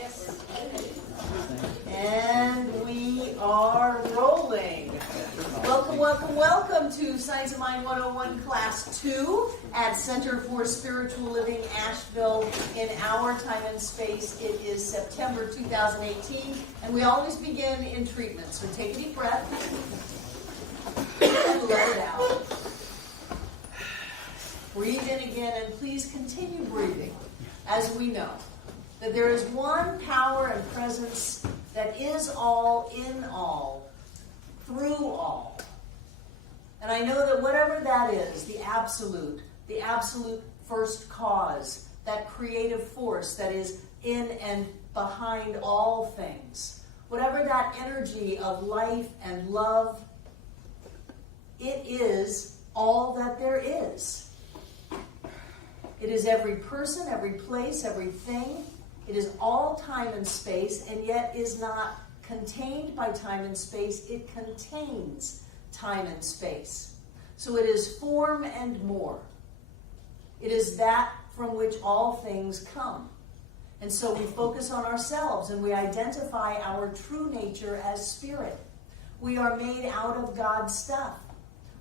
Yes. And we are rolling. Welcome, welcome, welcome to Science of Mind 101 Class 2 at Center for Spiritual Living, Asheville. In our time and space, it is September 2018, and we always begin in treatment. So take a deep breath and let it out. Breathe in again, and please continue breathing, as we know that there is one power and presence that is all, in all, through all. And I know that whatever that is, the absolute first cause, that creative force that is in and behind all things, whatever that energy of life and love, it is all that there is. It is every person, every place, everything. It is all time and space, and yet is not contained by time and space. It contains time and space. So it is form and more. It is that from which all things come. And so we focus on ourselves, and we identify our true nature as spirit. We are made out of God's stuff.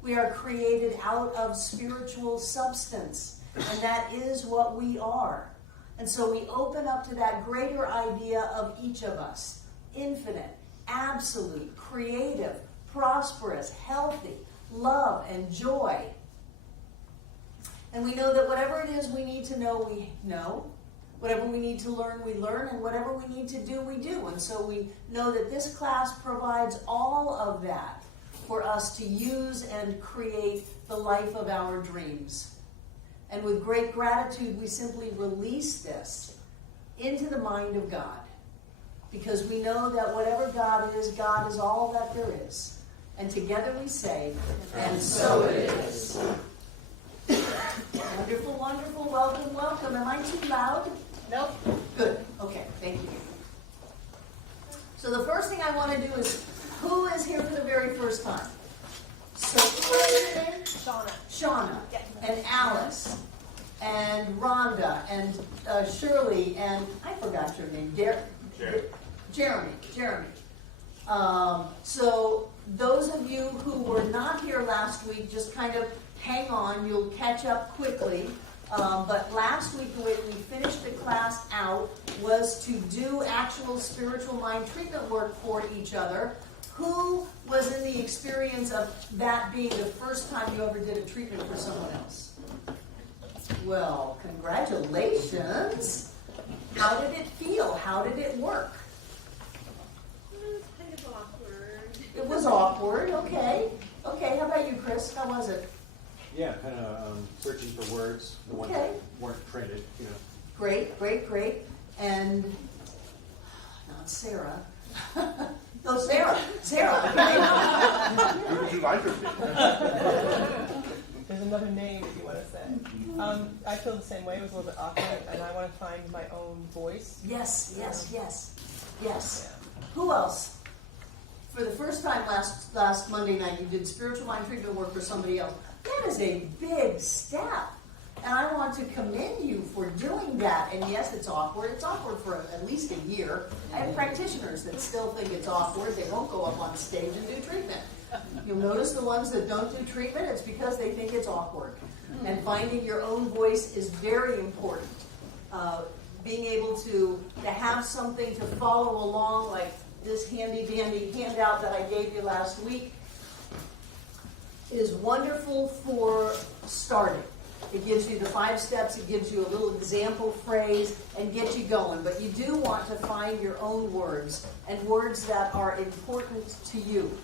We are created out of spiritual substance, and that is what we are. And so we open up to that greater idea of each of us. Infinite, absolute, creative, prosperous, healthy, love, and joy. And we know that whatever it is we need to know, we know. Whatever we need to learn, we learn. And whatever we need to do, we do. And so we know that this class provides all of that for us to use and create the life of our dreams. And with great gratitude, we simply release this into the mind of God. Because we know that whatever God is all that there is. And together we say, and so it is. Wonderful, wonderful, welcome, welcome. Am I too loud? Nope. Good, okay, thank you. So the first thing I want to do is, who is here for the very first time? So, what is your name? Shauna. Yes. And Alice. And Rhonda. And Shirley. And I forgot your name. Jeremy. So, those of you who were not here last week, just kind of hang on. You'll catch up quickly. But last week, the way we finished the class out was to do actual spiritual mind treatment work for each other. Who was in the experience of that being the first time you ever did a treatment for someone else? Well, congratulations. How did it feel? How did it work? It was kind of awkward. It was awkward, okay. Okay, how about you, Chris? How was it? Yeah, kind of searching for words, the ones that weren't printed, you know. Great. And not Sarah. No, Sarah. You like her. There's another name if you want to say. I feel the same way. It was a little bit awkward, and I want to find my own voice. Yes. Who else? For the first time last Monday night, you did spiritual mind treatment work for somebody else. That is a big step. And I want to commend you for doing that. And yes, it's awkward. It's awkward for at least a year. I have practitioners that still think it's awkward. They won't go up on stage and do treatment. You'll notice the ones that don't do treatment, it's because they think it's awkward. And finding your own voice is very important. Being able to have something to follow along, like this handy-dandy handout that I gave you last week, is wonderful for starting. It gives you the 5 steps, it gives you a little example phrase, and gets you going. But you do want to find your own words, and words that are important to you.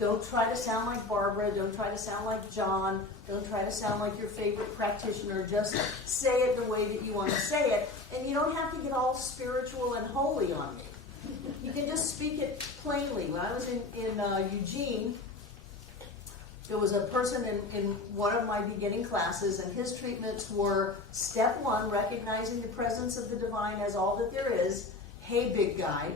Don't try to sound like Barbara, don't try to sound like John, don't try to sound like your favorite practitioner. Just say it the way that you want to say it, and you don't have to get all spiritual and holy on me. You can just speak it plainly. When I was in Eugene, there was a person in one of my beginning classes, and his treatments were step 1, recognizing the presence of the divine as all that there is. Hey, big guy.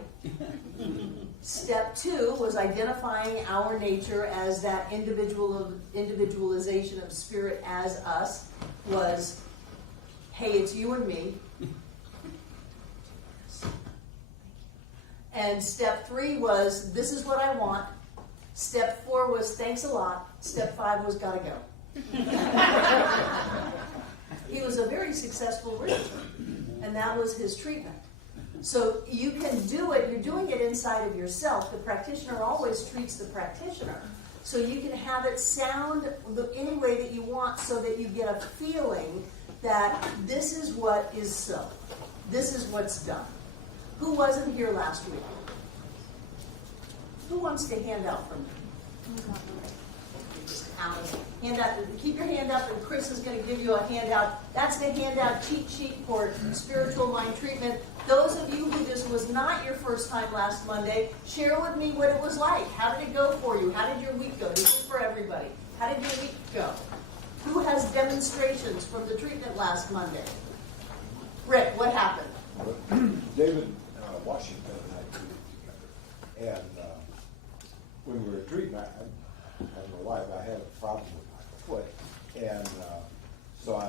Step 2 was identifying our nature as that individualization of spirit as us. Was, hey, it's you and me. And step 3 was, this is what I want. Step 4 was, thanks a lot. Step 5 was, gotta go. He was a very successful realtor, and that was his treatment. So you can do it, you're doing it inside of yourself. The practitioner always treats the practitioner. So you can have it sound any way that you want so that you get a feeling that this is what is so. This is what's done. Who wasn't here last week? Who wants to hand out from me? Hand out, keep your hand up, and Chris is going to give you a handout. That's the handout cheat sheet for spiritual mind treatment. Those of you who this was not your first time last Monday, share with me what it was like. How did it go for you? How did your week go? This is for everybody. How did your week go? Who has demonstrations from the treatment last Monday? Rick, what happened? David Washington and I treated together. And when we were treating, I and my wife, I had a problem with my foot. And so I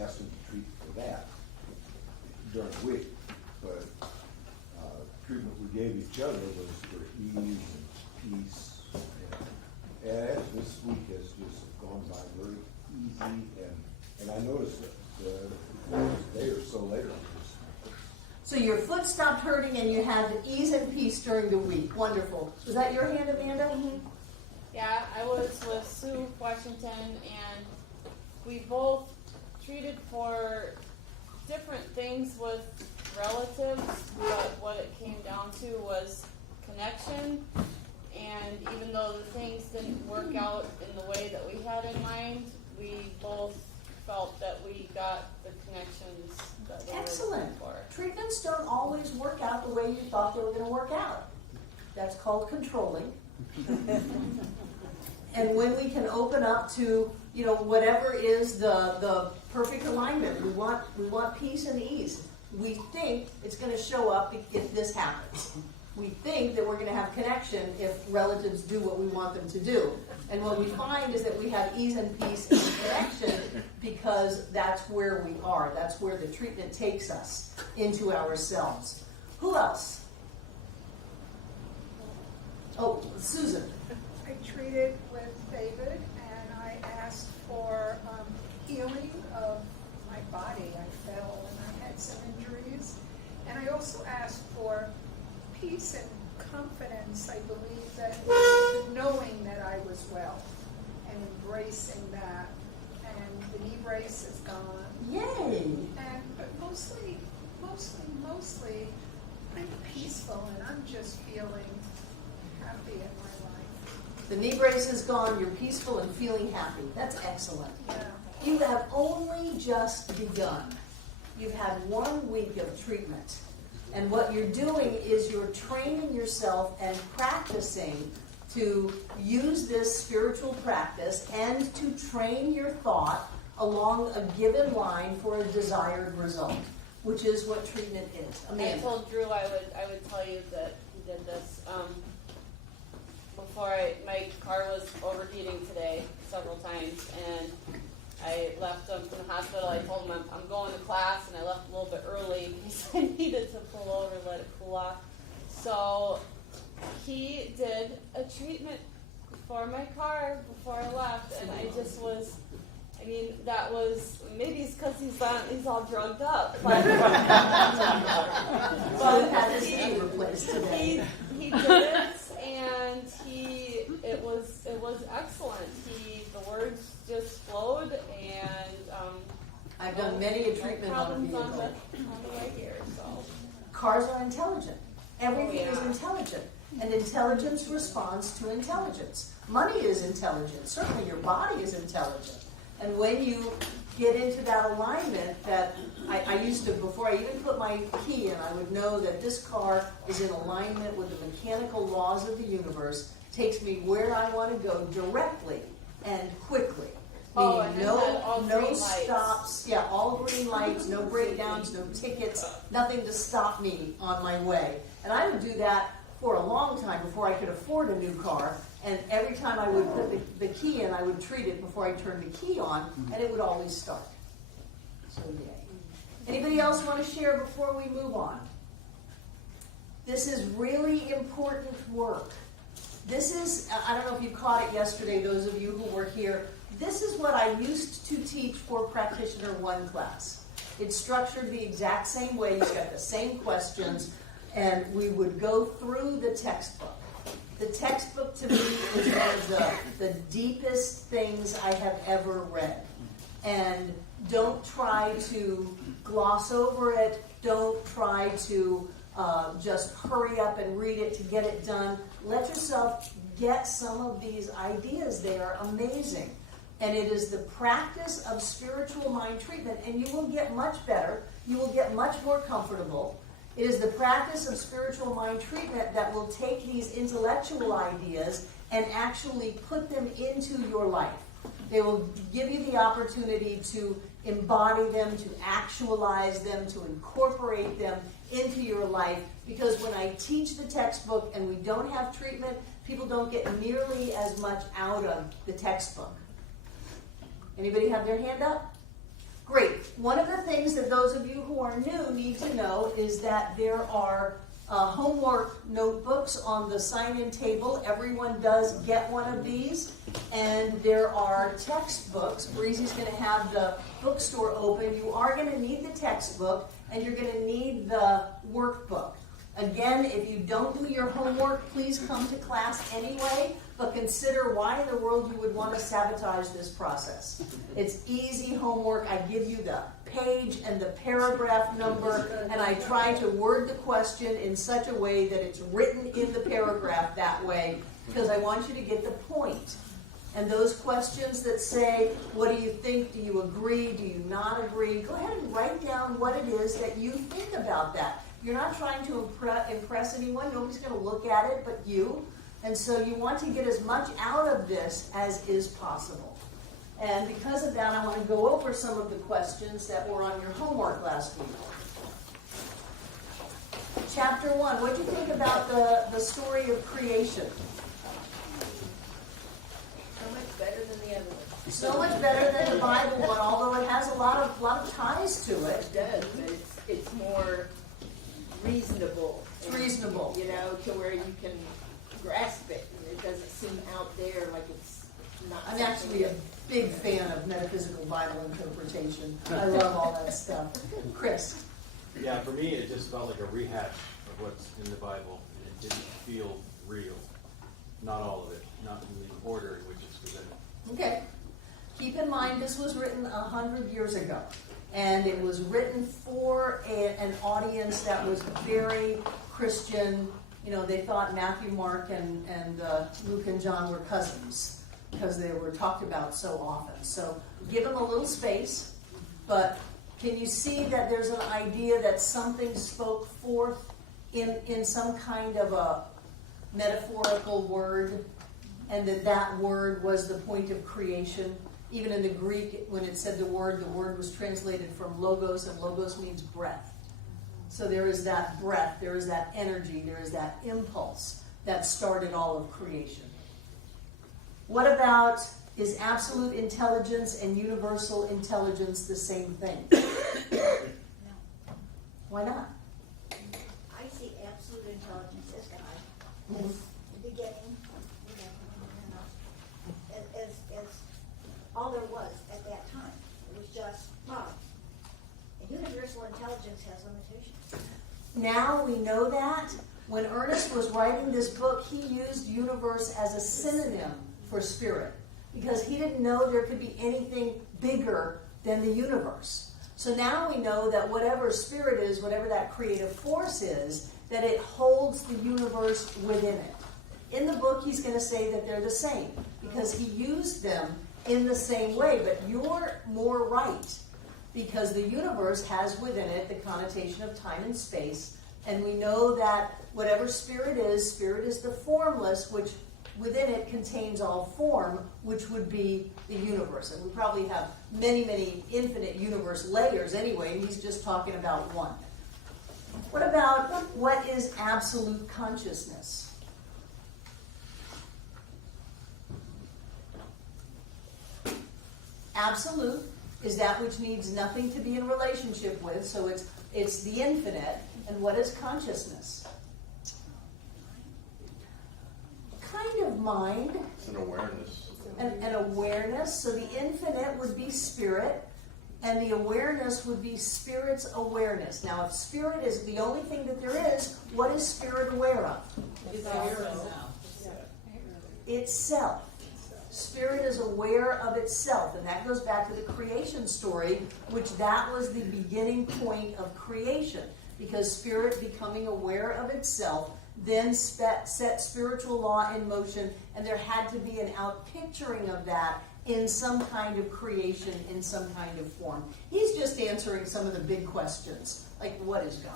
asked him to treat for that during the week. But treatment we gave each other was for ease and peace. And this week has just gone by very easy. And I noticed that a day or so later, So your foot stopped hurting and you had ease and peace during the week. Wonderful. Was that your hand, Amanda? Mm-hmm. Yeah, I was with Sue Washington, and we both treated for different things with relatives, but what it came down to was connection. And even though the things didn't work out in the way that we had in mind, we both felt that we got the connections that we were Excellent. looking for. Treatments don't always work out the way you thought they were going to work out. That's called controlling. And when we can open up to, whatever is the perfect alignment, we want peace and ease. We think it's going to show up if this happens. We think that we're going to have connection if relatives do what we want them to do. And what we find is that we have ease and peace and connection because that's where we are. That's where the treatment takes us into ourselves. Who else? Oh, Susan. I treated with David, and I asked for healing of my body. I fell and I had some injuries. And I also asked for peace and confidence, I believe, that knowing that I was well and embracing that. And the knee brace is gone. Yay! But mostly, I'm peaceful and I'm just feeling happy in my life. The knee brace is gone, you're peaceful and feeling happy. That's excellent. Yeah. You have only just begun. You've had 1 week of treatment. And what you're doing is you're training yourself and practicing to use this spiritual practice and to train your thought along a given line for a desired result, which is what treatment is. Amanda. I told Drew I would tell you that he did this. Before my car was overheating today several times, and I left him from the hospital. I told him I'm going to class, and I left a little bit early because I needed to pull over, let it cool off. So he did a treatment for my car before I left, and I just was. I mean, that was, maybe it's because he's all drugged up. But, So you had this knee replaced today. he did it, and it was excellent. The words just flowed, and I've done many a treatment on a problems on vehicle. the way here. So Cars are intelligent. Everything is yeah. intelligent. And intelligence responds to intelligence. Money is intelligent. Certainly your body is intelligent. And when you get into that alignment that I used to, before I even put my key in, I would know that this car is in alignment with the mechanical laws of the universe, takes me where I want to go directly and quickly. Oh, Meaning and it had all no green lights. stops, yeah, all green lights, no breakdowns, no tickets, nothing to stop me on my way. And I would do that for a long time before I could afford a new car. And every time I would put the key in, I would treat it before I turned the key on, and it would always start. So yay. Anybody else want to share before we move on? This is really important work. This is, I don't know if you caught it yesterday, those of you who were here, this is what I used to teach for Practitioner 1 class. It's structured the exact same way, you've got the same questions, and we would go through the textbook. The textbook to me is one of the deepest things I have ever read. And don't try to gloss over it, don't try to just hurry up and read it to get it done. Let yourself get some of these ideas. They are amazing. And it is the practice of spiritual mind treatment, and you will get much better. You will get much more comfortable. It is the practice of spiritual mind treatment that will take these intellectual ideas and actually put them into your life. They will give you the opportunity to embody them, to actualize them, to incorporate them into your life. Because when I teach the textbook and we don't have treatment, people don't get nearly as much out of the textbook. Anybody have their hand up? Great. One of the things that those of you who are new need to know is that there are homework notebooks on the sign-in table. Everyone does get one of these. And there are textbooks. Breezy's going to have the bookstore open. You are going to need the textbook, and you're going to need the workbook. Again, if you don't do your homework, please come to class anyway, but consider why in the world you would want to sabotage this process. It's easy homework. I give you the page and the paragraph number, and I try to word the question in such a way that it's written in the paragraph that way, because I want you to get the point. And those questions that say, what do you think? Do you agree? Do you not agree? Go ahead and write down what it is that you think about that. You're not trying to impress anyone. Nobody's going to look at it but you. And so you want to get as much out of this as is possible. And because of that, I want to go over some of the questions that were on your homework last week. Chapter 1, what do you think about the story of creation? So much better than the other one. So much better than the Bible one, although it has a lot of ties to it. It does, but it's more reasonable. It's reasonable. You know, to where you can grasp it, and it doesn't seem out there like it's not. I'm actually a big fan of metaphysical Bible interpretation. I love all that stuff. Chris? Yeah, for me, it just felt like a rehash of what's in the Bible, and it didn't feel real. Not all of it, not in the order in which it's presented. Okay. Keep in mind, this was written 100 years ago. And it was written for an audience that was very Christian. You know, they thought Matthew, Mark, and Luke and John were cousins because they were talked about so often. So give them a little space. But can you see that there's an idea that something spoke forth in some kind of a metaphorical word, and that word was the point of creation? Even in the Greek, when it said the word was translated from logos, and logos means breath. So there is that breath, there is that energy, there is that impulse that started all of creation. What about, is absolute intelligence and universal intelligence the same thing? No. Why not? I see absolute intelligence as God, as the beginning, as all there was at that time. It was just love. And universal intelligence has limitations. Now we know that. When Ernest was writing this book, he used universe as a synonym for spirit, because he didn't know there could be anything bigger than the universe. So now we know that whatever spirit is, whatever that creative force is, that it holds the universe within it. In the book, he's going to say that they're the same, because he used them in the same way, but you're more right, because the universe has within it the connotation of time and space, and we know that whatever spirit is the formless, which within it contains all form, which would be the universe. And we probably have many, many infinite universe layers anyway, and he's just talking about one. What about, what is absolute consciousness? Absolute is that which needs nothing to be in relationship with, so it's the infinite. And what is consciousness? mind, It's an awareness. an awareness. So the infinite would be spirit, and the awareness would be spirit's awareness. Now, if spirit is the only thing that there is, what is spirit aware of? Itself. Spirit is aware of itself, and that goes back to the creation story, which that was the beginning point of creation, because spirit becoming aware of itself then set spiritual law in motion, and there had to be an outpicturing of that in some kind of creation, in some kind of form. He's just answering some of the big questions, like what is God?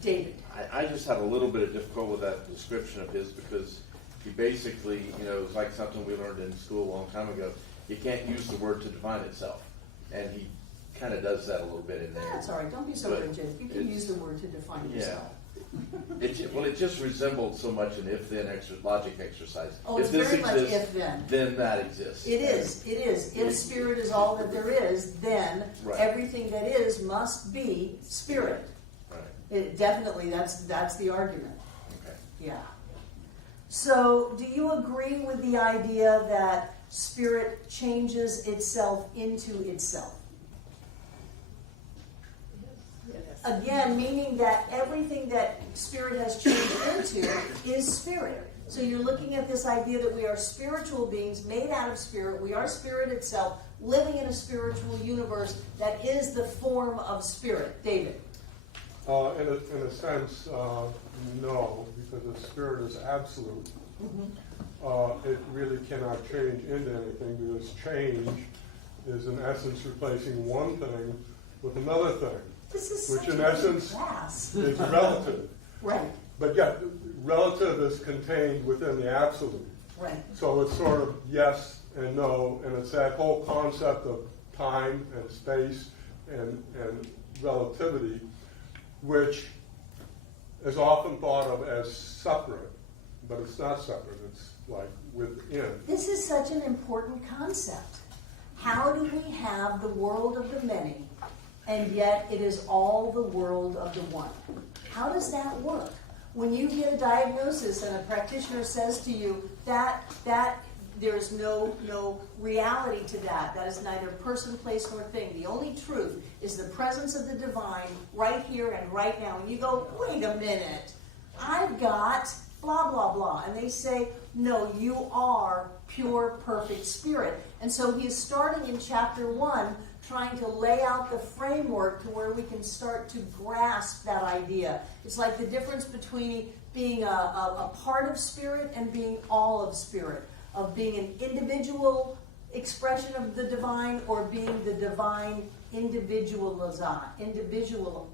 David. I just had a little bit of difficulty with that description of his because he basically, it's like something we learned in school a long time ago. You can't use the word to define itself. And he kind of does that a little bit in there. That's all right. Don't be so But rigid. You can use the word to define Yeah. yourself. It just resembled so much an if-then logic exercise. Oh, if it's this very much exists, if-then. then that exists. It is. If spirit is all that there is, then Right. everything that is must be spirit. Right. Definitely, that's the argument. Okay. Yeah. So, do you agree with the idea that spirit changes itself into itself? Again, meaning that everything that spirit has changed into is spirit. So you're looking at this idea that we are spiritual beings made out of spirit. We are spirit itself, living in a spiritual universe that is the form of spirit. David? In a sense, no, because the spirit is absolute. It really cannot change into anything because change is in essence replacing one thing with another thing. This is Which such in a essence class. is relative. Right, But yet, relative is contained within the absolute. right. So it's sort of yes and no, and it's that whole concept of time and space and relativity, which is often thought of as separate, but it's not separate, it's like within. This is such an important concept. How do we have the world of the many, and yet it is all the world of the one? How does that work? When you get a diagnosis and a practitioner says to you that there's no reality to that. That is neither person, place, nor thing. The only truth is the presence of the divine right here and right now. And you go, wait a minute, I've got blah, blah, blah. And they say, no, you are pure, perfect spirit. And so he is starting in chapter 1, trying to lay out the framework to where we can start to grasp that idea. It's like the difference between being a part of spirit and being all of spirit, of being an individual expression of the divine or being the divine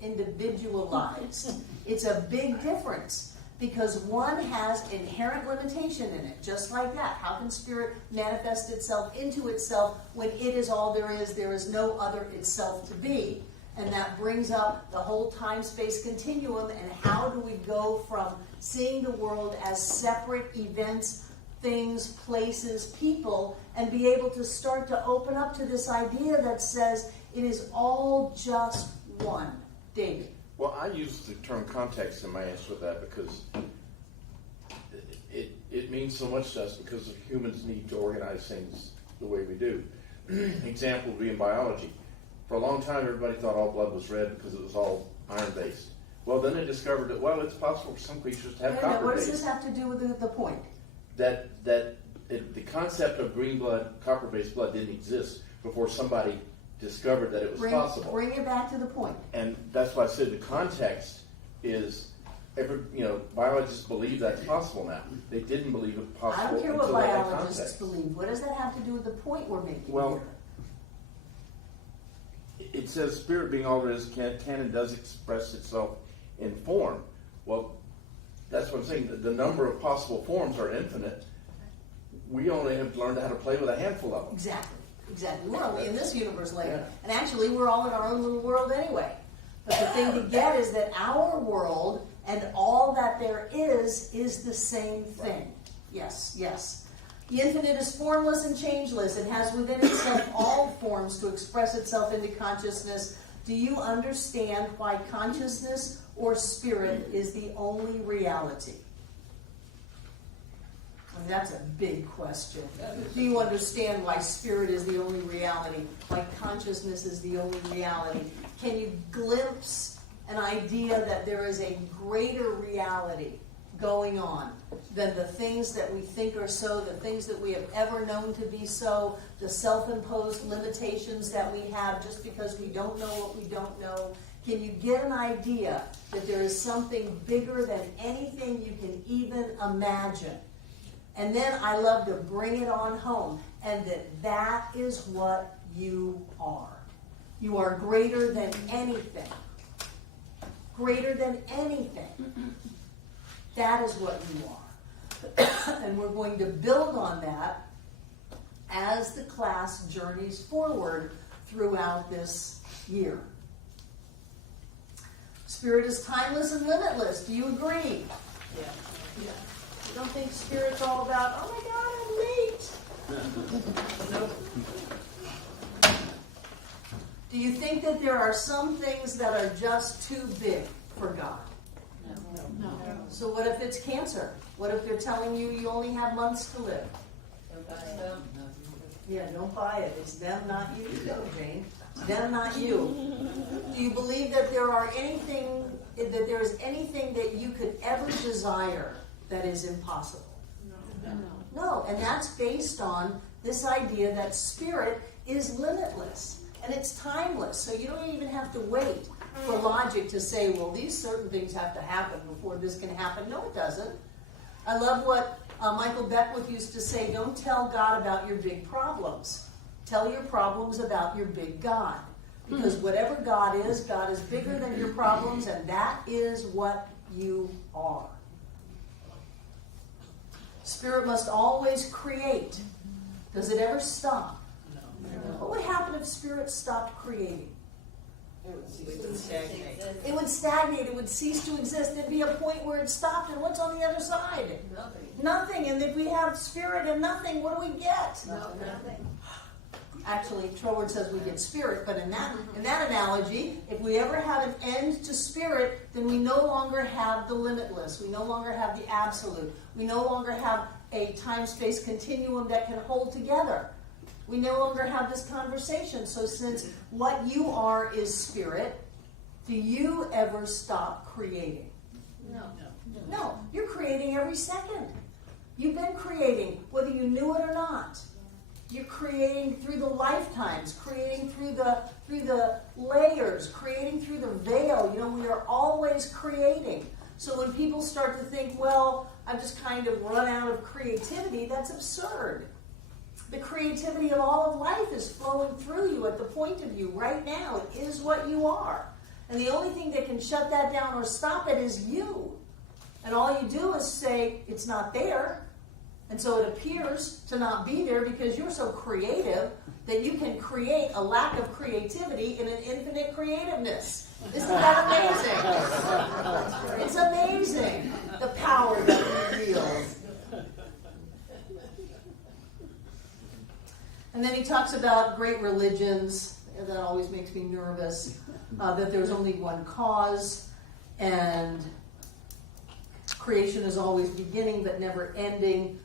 individualized. It's a big difference because one has inherent limitation in it, just like that. How can spirit manifest itself into itself when it is all there is? There is no other itself to be. And that brings up the whole time-space continuum, and how do we go from seeing the world as separate events, things, places, people, and be able to start to open up to this idea that says it is all just one. David? Well, I use the term context in my answer to that because it means so much to us because of humans' need to organize things the way we do. Example would be in biology. For a long time, everybody thought all blood was red because it was all iron-based. Well, then they discovered that, well, it's possible for some creatures to have copper-based. What does this have to do with the point? The concept of green blood, copper-based blood didn't exist before somebody discovered that it was possible. Bring it back to the point. And that's why I said the context is, biologists believe that's possible now. They didn't believe it possible. I don't care what until they had biologists context. believe. What does that have to do with the point we're making Well, here? it says spirit being all there is can and does express itself in form. Well, that's what I'm saying. The number of possible forms are infinite. We only have learned how to play with a handful of them. Exactly. We're only in this universe later. Yeah. And actually, we're all in our own little world anyway. But the thing to get is that our world and all that there is the same thing. Yes. The infinite is formless and changeless. It has within itself all forms to express itself into consciousness. Do you understand why consciousness or spirit is the only reality? And that's a big question. Do you understand why spirit is the only reality? Why consciousness is the only reality? Can you glimpse an idea that there is a greater reality going on than the things that we think are so, the things that we have ever known to be so, the self-imposed limitations that we have just because we don't know what we don't know? Can you get an idea that there is something bigger than anything you can even imagine? And then I love to bring it on home, and that is what you are. You are greater than anything. Greater than anything. That is what you are. And we're going to build on that as the class journeys forward throughout this year. Spirit is timeless and limitless. Do you agree? Yeah. You don't think spirit's all about, oh my God, I'm late? Nope. Do you think that there are some things that are just too big for God? No. So what if it's cancer? What if they're telling you you only have months to live? Yeah, don't buy it. It's them, not you. No, Jane. Them, not you. Do you believe that there is anything that you could ever desire that is impossible? No, and that's based on this idea that spirit is limitless and it's timeless. So you don't even have to wait for logic to say, well, these certain things have to happen before this can happen. No, it doesn't. I love what Michael Beckwith used to say, don't tell God about your big problems. Tell your problems about your big God. Because whatever God is bigger than your problems, and that is what you are. Spirit must always create. Does it ever stop? No. What would happen if spirit stopped creating? It would stagnate. It would stagnate. It would cease to exist. There'd be a point where it stopped, and what's on the other side? Nothing. And if we have spirit and nothing, what do we get? Nothing. Actually, Troward says we get spirit, but in that analogy, if we ever have an end to spirit, then we no longer have the limitless. We no longer have the absolute. We no longer have a time-space continuum that can hold together. We no longer have this conversation. So since what you are is spirit, do you ever stop creating? No. You're creating every second. You've been creating, whether you knew it or not. You're creating through the lifetimes, creating through the layers, creating through the veil. You know, we are always creating. So when people start to think, well, I've just kind of run out of creativity, that's absurd. The creativity of all of life is flowing through you at the point of view right now. It is what you are. And the only thing that can shut that down or stop it is you. And all you do is say, it's not there. And so it appears to not be there because you're so creative that you can create a lack of creativity in an infinite creativeness. Isn't that amazing? It's amazing, the power that he reveals. And then he talks about great religions. That always makes me nervous. That there's only one cause, and creation is always beginning but never ending.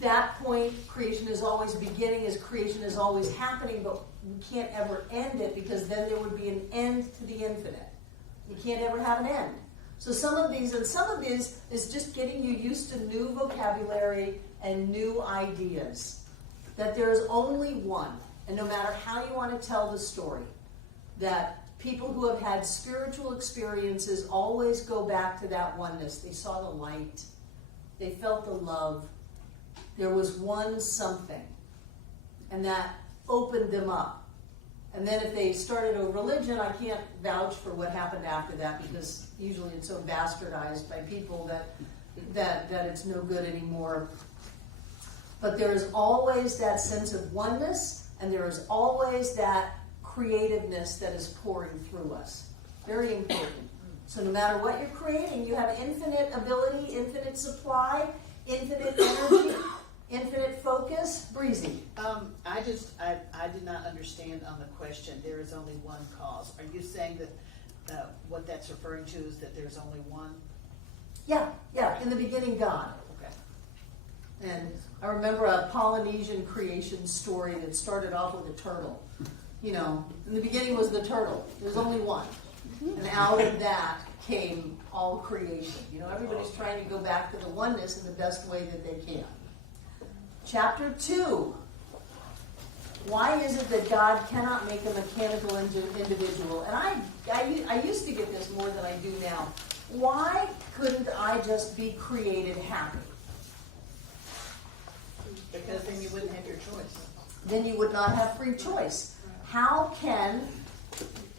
That point, creation is always beginning, as creation is always happening, but we can't ever end it because then there would be an end to the infinite. You can't ever have an end. So some of these is just getting you used to new vocabulary and new ideas. That there is only one, and no matter how you want to tell the story, that people who have had spiritual experiences always go back to that oneness. They saw the light. They felt the love. There was one something, and that opened them up. And then if they started a religion, I can't vouch for what happened after that because usually it's so bastardized by people that it's no good anymore. But there is always that sense of oneness, and there is always that creativeness that is pouring through us. Very important. So no matter what you're creating, you have infinite ability, infinite supply, infinite energy, infinite focus. Breezy. I did not understand on the question, there is only one cause. Are you saying that what that's referring to is that there's only one? Yeah. In the beginning, God. Okay. And I remember a Polynesian creation story that started off with a turtle. You know, in the beginning was the turtle. There's only one. And out of that came all creation. You know, everybody's trying to go back to the oneness in the best way that they can. Chapter 2. Why is it that God cannot make a mechanical individual? And I used to get this more than I do now. Why couldn't I just be created happy? Because then you wouldn't have your choice. Then you would not have free choice. How can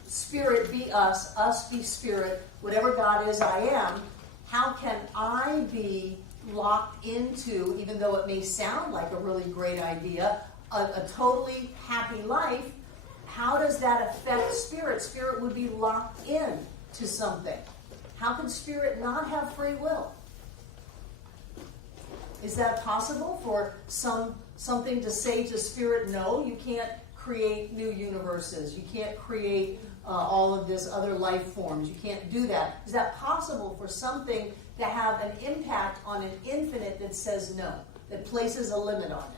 spirit be us, us be spirit, whatever God is, I am? How can I be locked into, even though it may sound like a really great idea, a totally happy life? How does that affect spirit? Spirit would be locked in to something. How could spirit not have free will? Is that possible for something to say to spirit, no, you can't create new universes. You can't create all of this other life forms. You can't do that. Is that possible for something to have an impact on an infinite that says no, that places a limit on it?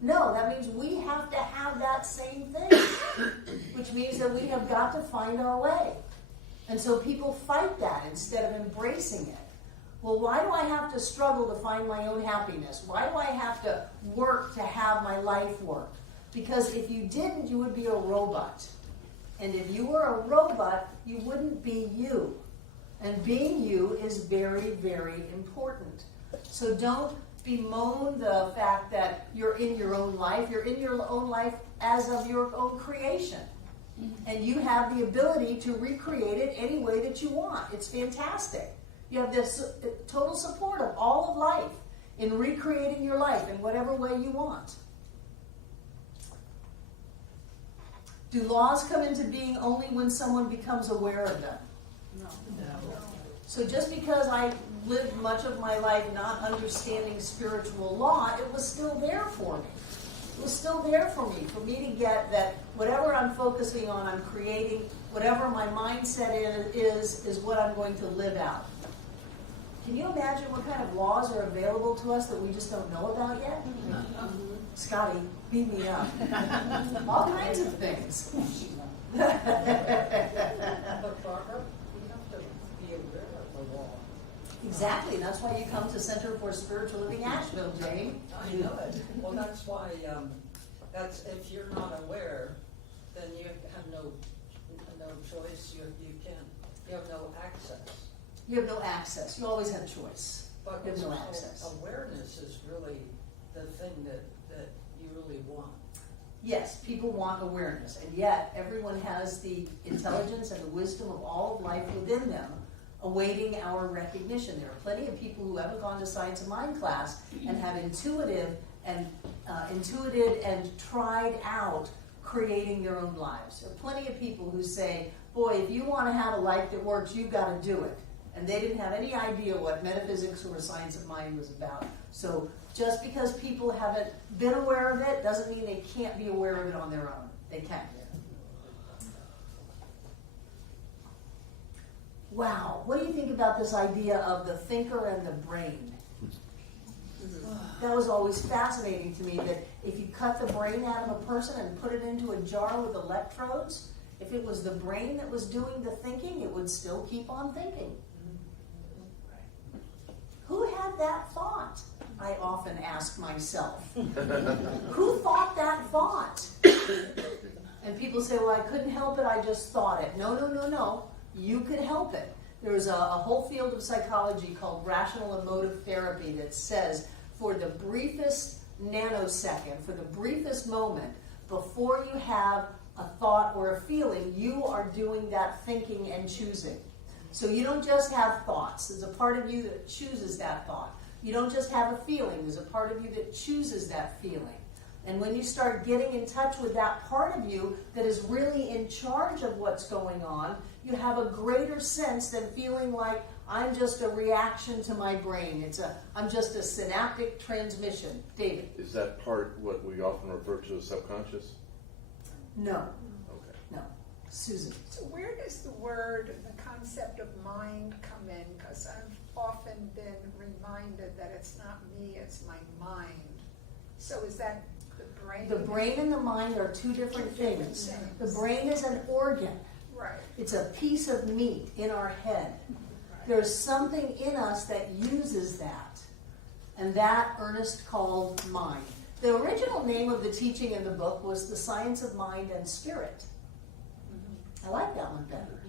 No, that means we have to have that same thing, which means that we have got to find our way. And so people fight that instead of embracing it. Well, why do I have to struggle to find my own happiness? Why do I have to work to have my life work? Because if you didn't, you would be a robot. And if you were a robot, you wouldn't be you. And being you is very, very important. So don't bemoan the fact that you're in your own life. You're in your own life as of your own creation. And you have the ability to recreate it any way that you want. It's fantastic. You have this total support of all of life in recreating your life in whatever way you want. Do laws come into being only when someone becomes aware of them? No. So just because I lived much of my life not understanding spiritual law, it was still there for me. It was still there for me to get that whatever I'm focusing on, I'm creating, whatever my mindset is what I'm going to live out. Can you imagine what kind of laws are available to us that we just don't know about yet? Scotty, beat me up. All kinds of things. But Barbara, we have to be aware of the law. Exactly. That's why you come to Center for Spiritual Living Asheville, Jane. I know it. Well, that's why, that's, if you're not aware, then you have no choice, you have no access. You have no access. You always have choice. But You have no so access. awareness is really the thing that you really want. Yes, people want awareness, and yet everyone has the intelligence and the wisdom of all of life within them, awaiting our recognition. There are plenty of people who haven't gone to Science of Mind class and have intuited and tried out creating their own lives. There are plenty of people who say, boy, if you want to have a life that works, you've got to do it. And they didn't have any idea what metaphysics or Science of Mind was about. So just because people haven't been aware of it doesn't mean they can't be aware of it on their own. They can. Wow, what do you think about this idea of the thinker and the brain? That was always fascinating to me, that if you cut the brain out of a person and put it into a jar with electrodes, if it was the brain that was doing the thinking, it would still keep on thinking. Who had that thought? I often ask myself. Who thought that thought? And people say, well, I couldn't help it, I just thought it. No. You could help it. There's a whole field of psychology called rational emotive therapy that says for the briefest nanosecond, for the briefest moment, before you have a thought or a feeling, you are doing that thinking and choosing. So you don't just have thoughts. There's a part of you that chooses that thought. You don't just have a feeling. There's a part of you that chooses that feeling. And when you start getting in touch with that part of you that is really in charge of what's going on, you have a greater sense than feeling like I'm just a reaction to my brain. I'm just a synaptic transmission. David? Is that part what we often refer to as subconscious? No. Okay. No. Susan. So where does the concept of mind come in? Because I've often been reminded that it's not me, it's my mind. So is that the brain? The brain and the mind are two different things. The brain is an organ. Right. It's a piece of meat in our head. There's something in us that uses that. And that Ernest called mind. The original name of the teaching in the book was The Science of Mind and Spirit. I like that one better.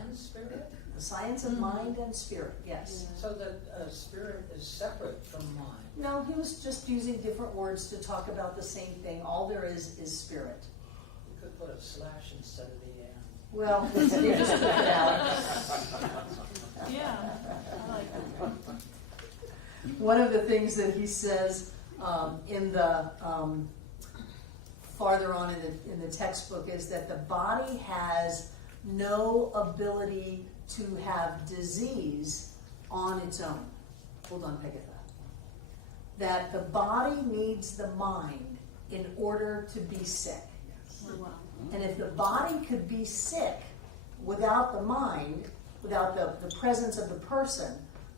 And spirit? The Science of Mind and Spirit, yes. So that spirit is separate from mind. No, he was just using different words to talk about the same thing. All there is spirit. You could put a slash instead of the and. Well, you just put it out. Yeah, I like that. One of the things that he says in the farther on in the textbook is that the body has no ability to have disease on its own. Hold on, Pegatha. That the body needs the mind in order to be sick. Wow. And if the body could be sick without the mind, without the presence of the person,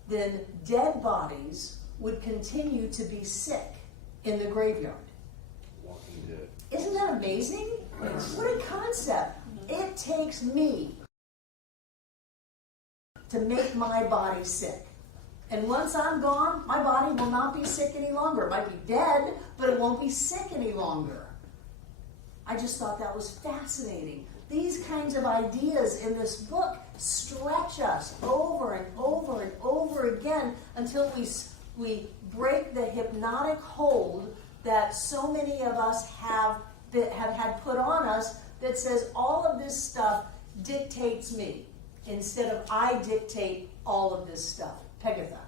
then dead bodies would continue to be sick in the graveyard. Walking Dead. Isn't that amazing? What a concept. It takes me to make my body sick. And once I'm gone, my body will not be sick any longer. It might be dead, but it won't be sick any longer. I just thought that was fascinating. These kinds of ideas in this book stretch us over and over and over again until we break the hypnotic hold that so many of us have had put on us that says all of this stuff dictates me instead of I dictate all of this stuff. Pegatha.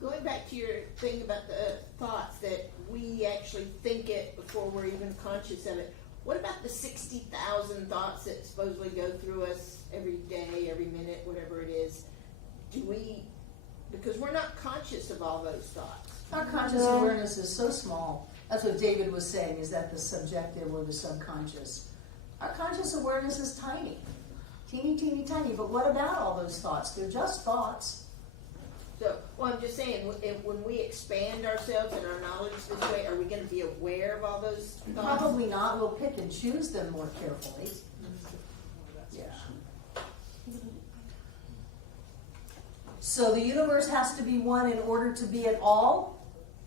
Going back to your thing about the thoughts, that we actually think it before we're even conscious of it. What about the 60,000 thoughts that supposedly go through us every day, every minute, whatever it is? Because we're not conscious of all those thoughts. Our conscious awareness is so small. That's what David was saying, is that the subjective or the subconscious. Our conscious awareness is tiny. Teeny, teeny, tiny. But what about all those thoughts? They're just thoughts. So, well, I'm just saying, when we expand ourselves and our knowledge this way, are we going to be aware of all those thoughts? Probably not. We'll pick and choose them more carefully. Yeah. So the universe has to be one in order to be at all.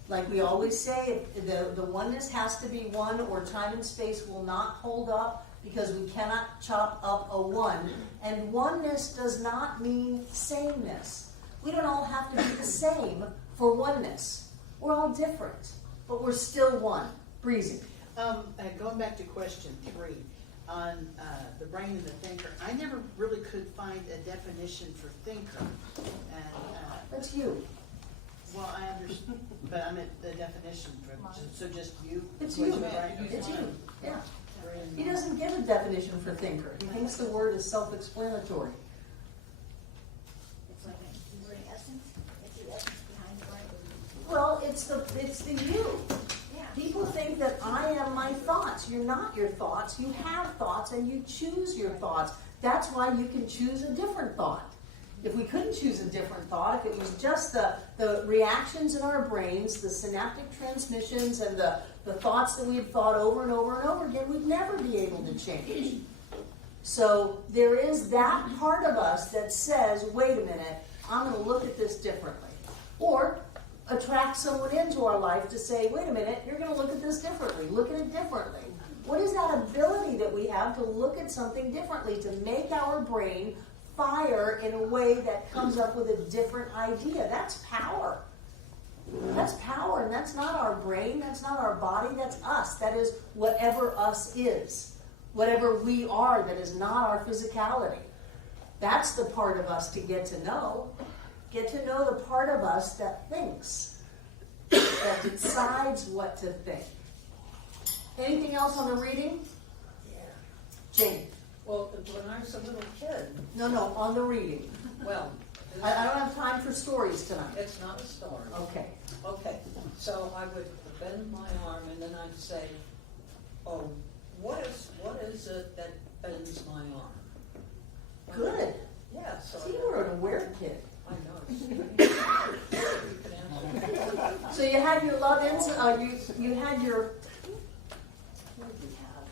Like we always say, the oneness has to be one, or time and space will not hold up, because we cannot chop up a one. And oneness does not mean sameness. We don't all have to be the same for oneness. We're all different, but we're still one. Breezy. Going back to question 3 on the brain and the thinker, I never really could find a definition for thinker. And That's you. well, I understand, but I meant the definition for so just you. It's What you. write? It's you. Yeah. He doesn't give a definition for thinker. He thinks the word is self-explanatory. It's like a word essence. It's the essence behind the brain. Well, it's the you. Yeah. People think that I am my thoughts. You're not your thoughts. You have thoughts and you choose your thoughts. That's why you can choose a different thought. If we couldn't choose a different thought, if it was just the reactions in our brains, the synaptic transmissions, and the thoughts that we had thought over and over and over again, we'd never be able to change. So there is that part of us that says, wait a minute, I'm going to look at this differently. Or attract someone into our life to say, wait a minute, you're going to look at this differently. Look at it differently. What is that ability that we have to look at something differently, to make our brain fire in a way that comes up with a different idea? That's power. That's power, and that's not our brain, that's not our body, that's us. That is whatever us is. Whatever we are that is not our physicality. That's the part of us to get to know. Get to know the part of us that thinks, that decides what to think. Anything else on the reading? Yeah. Jane? Well, when I was a little kid, No, on the reading. well, I don't have time for stories tonight. it's not a story. Okay. Okay, so I would bend my arm and then I'd say, oh, What is it that bends my arm? Good. Yeah, so. See, you were an aware kid. I know. It's strange. You can answer. So you had your love you had your, what did you have?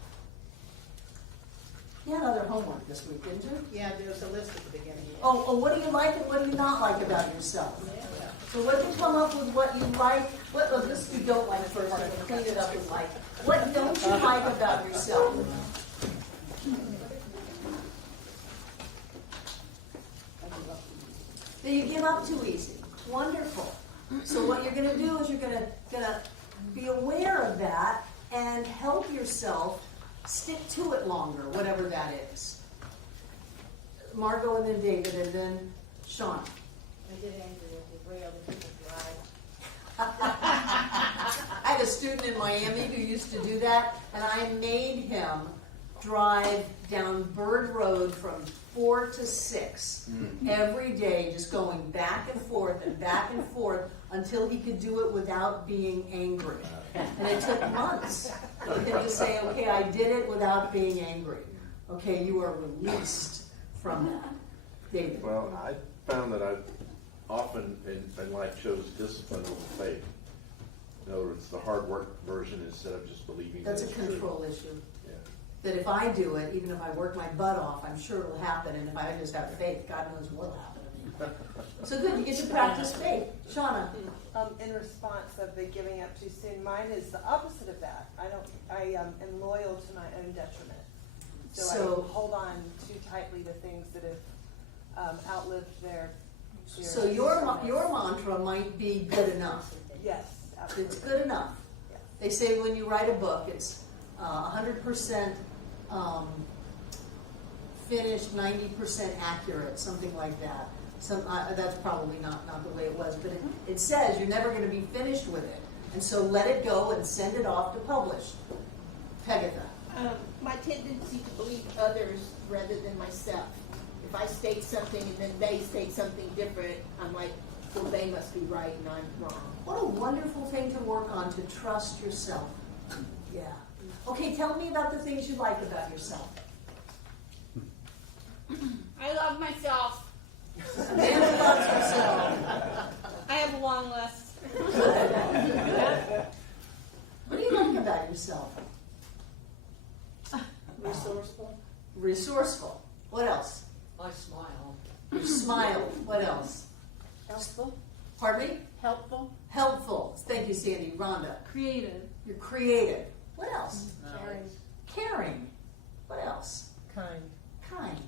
You had other homework this week, didn't you? Yeah, there's a list at the beginning. Oh, what do you like and what do you not like about yourself? Yeah. So what you come up with what you like, this you don't like first, I'm gonna clean it up with like. What don't you like about yourself? That you give up too easy. Wonderful. So what you're gonna do is you're gonna be aware of that and help yourself stick to it longer, whatever that is. Margot and then David and then Sean. I get angry with the way other people drive. I had a student in Miami who used to do that, and I made him drive down Bird Road from 4 to 6 every day, just going back and forth until he could do it without being angry. And it took months for him to say, okay, I did it without being angry. Okay, you are released from that. David. Well, I found that I've often in life chose discipline over faith. In other words, the hard work version instead of just believing. That's a that it's true. control issue. Yeah. That if I do it, even if I work my butt off, I'm sure it'll happen. And if I just have faith, God knows what'll happen to me. So good, you get to practice faith. Shauna. In response of the giving up too soon, mine is the opposite of that. I am loyal to my own detriment. So I hold on too tightly to things that have outlived their. So your mantra might be good enough. Yes, absolutely. It's good enough. Yes. They say when you write a book, it's 100% finished, 90% accurate, something like that. That's probably not the way it was, but it says you're never going to be finished with it. And so let it go and send it off to publish. Pegatha. My tendency to believe others rather than myself. If I state something and then they state something different, I'm like, well, they must be right and I'm wrong. What a wonderful thing to work on, to trust yourself. Yeah. Okay, tell me about the things you like about yourself. I love myself. Amanda loves herself. I have a long list. What do you like about yourself? Resourceful. Resourceful. What else? I smile. You smile. What else? Helpful. Pardon me? Helpful. Helpful. Thank you, Sandy. Rhonda. Creative. You're creative. What else? Caring. Caring. What else? Kind. Kind.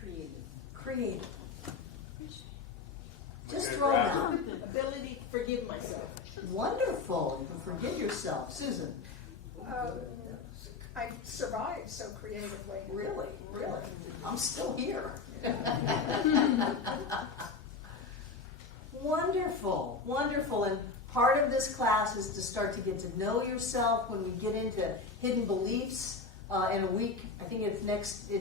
Creative. Creative. Just throw it out. Ability to forgive myself. Wonderful. You can forgive yourself. Susan. I survived so creatively. Really? Really? I'm still here. Wonderful. Wonderful. And part of this class is to start to get to know yourself. When we get into hidden beliefs in a week, I think it's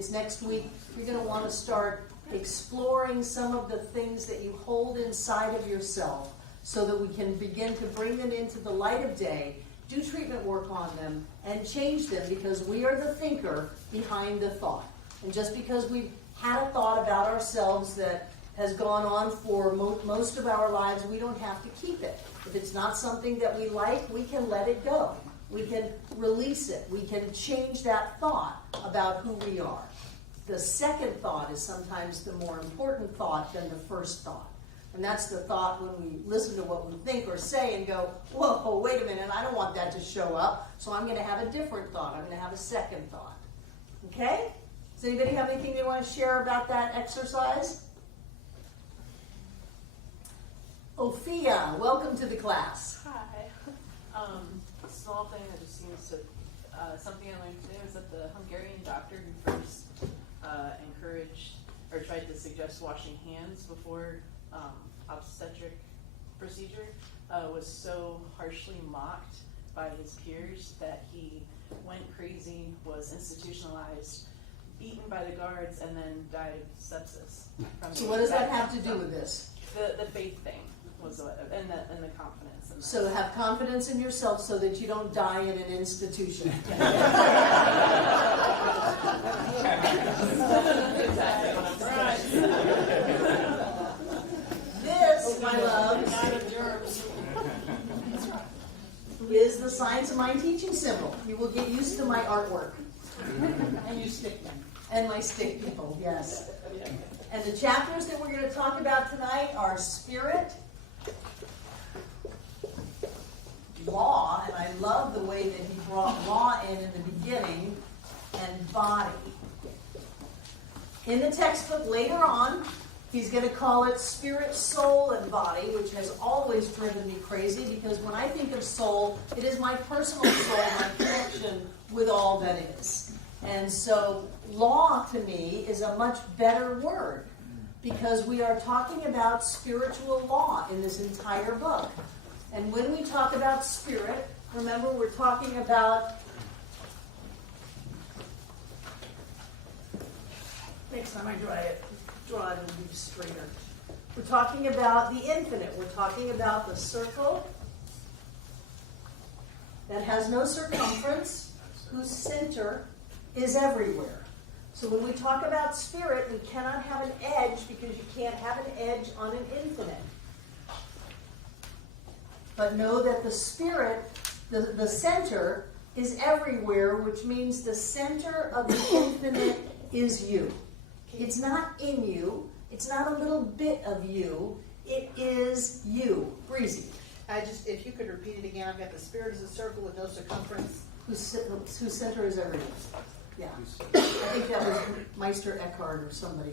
next week, you're going to want to start exploring some of the things that you hold inside of yourself so that we can begin to bring them into the light of day, do treatment work on them, and change them, because we are the thinker behind the thought. And just because we've had a thought about ourselves that has gone on for most of our lives, we don't have to keep it. If it's not something that we like, we can let it go. We can release it. We can change that thought about who we are. The second thought is sometimes the more important thought than the first thought. And that's the thought when we listen to what we think or say and go, whoa, wait a minute, I don't want that to show up, so I'm going to have a different thought. I'm going to have a second thought. Okay? Does anybody have anything they want to share about that exercise? Ophia, welcome to the class. Hi. Small thing that just seems to, something I learned today was that the Hungarian doctor who first encouraged or tried to suggest washing hands before obstetric procedure was so harshly mocked by his peers that he went crazy, was institutionalized, beaten by the guards, and then died of sepsis. So what does that have to do with this? The faith thing. was what, and the confidence. In that. So have confidence in yourself so that you don't die in an institution. This, my loves, is the Science of Mind teaching symbol. You will get used to my artwork. And you stick them. And my stick people, yes. And the chapters that we're going to talk about tonight are spirit, law, and I love the way that he brought law in the beginning, and body. In the textbook later on, he's going to call it spirit, soul, and body, which has always driven me crazy because when I think of soul, it is my personal soul, my connection with all that is. And so law to me is a much better word because we are talking about spiritual law in this entire book. And when we talk about spirit, remember we're talking about, next time I draw it a little straighter. We're talking about the infinite. We're talking about the circle that has no circumference, whose center is everywhere. So when we talk about spirit, we cannot have an edge because you can't have an edge on an infinite. But know that the spirit, the center, is everywhere, which means the center of the infinite is you. It's not in you. It's not a little bit of you. It is you. Breezy. If you could repeat it again, I've got the spirit is a circle with no circumference. Whose center is everywhere. Yeah. I think that was Meister Eckhart or somebody.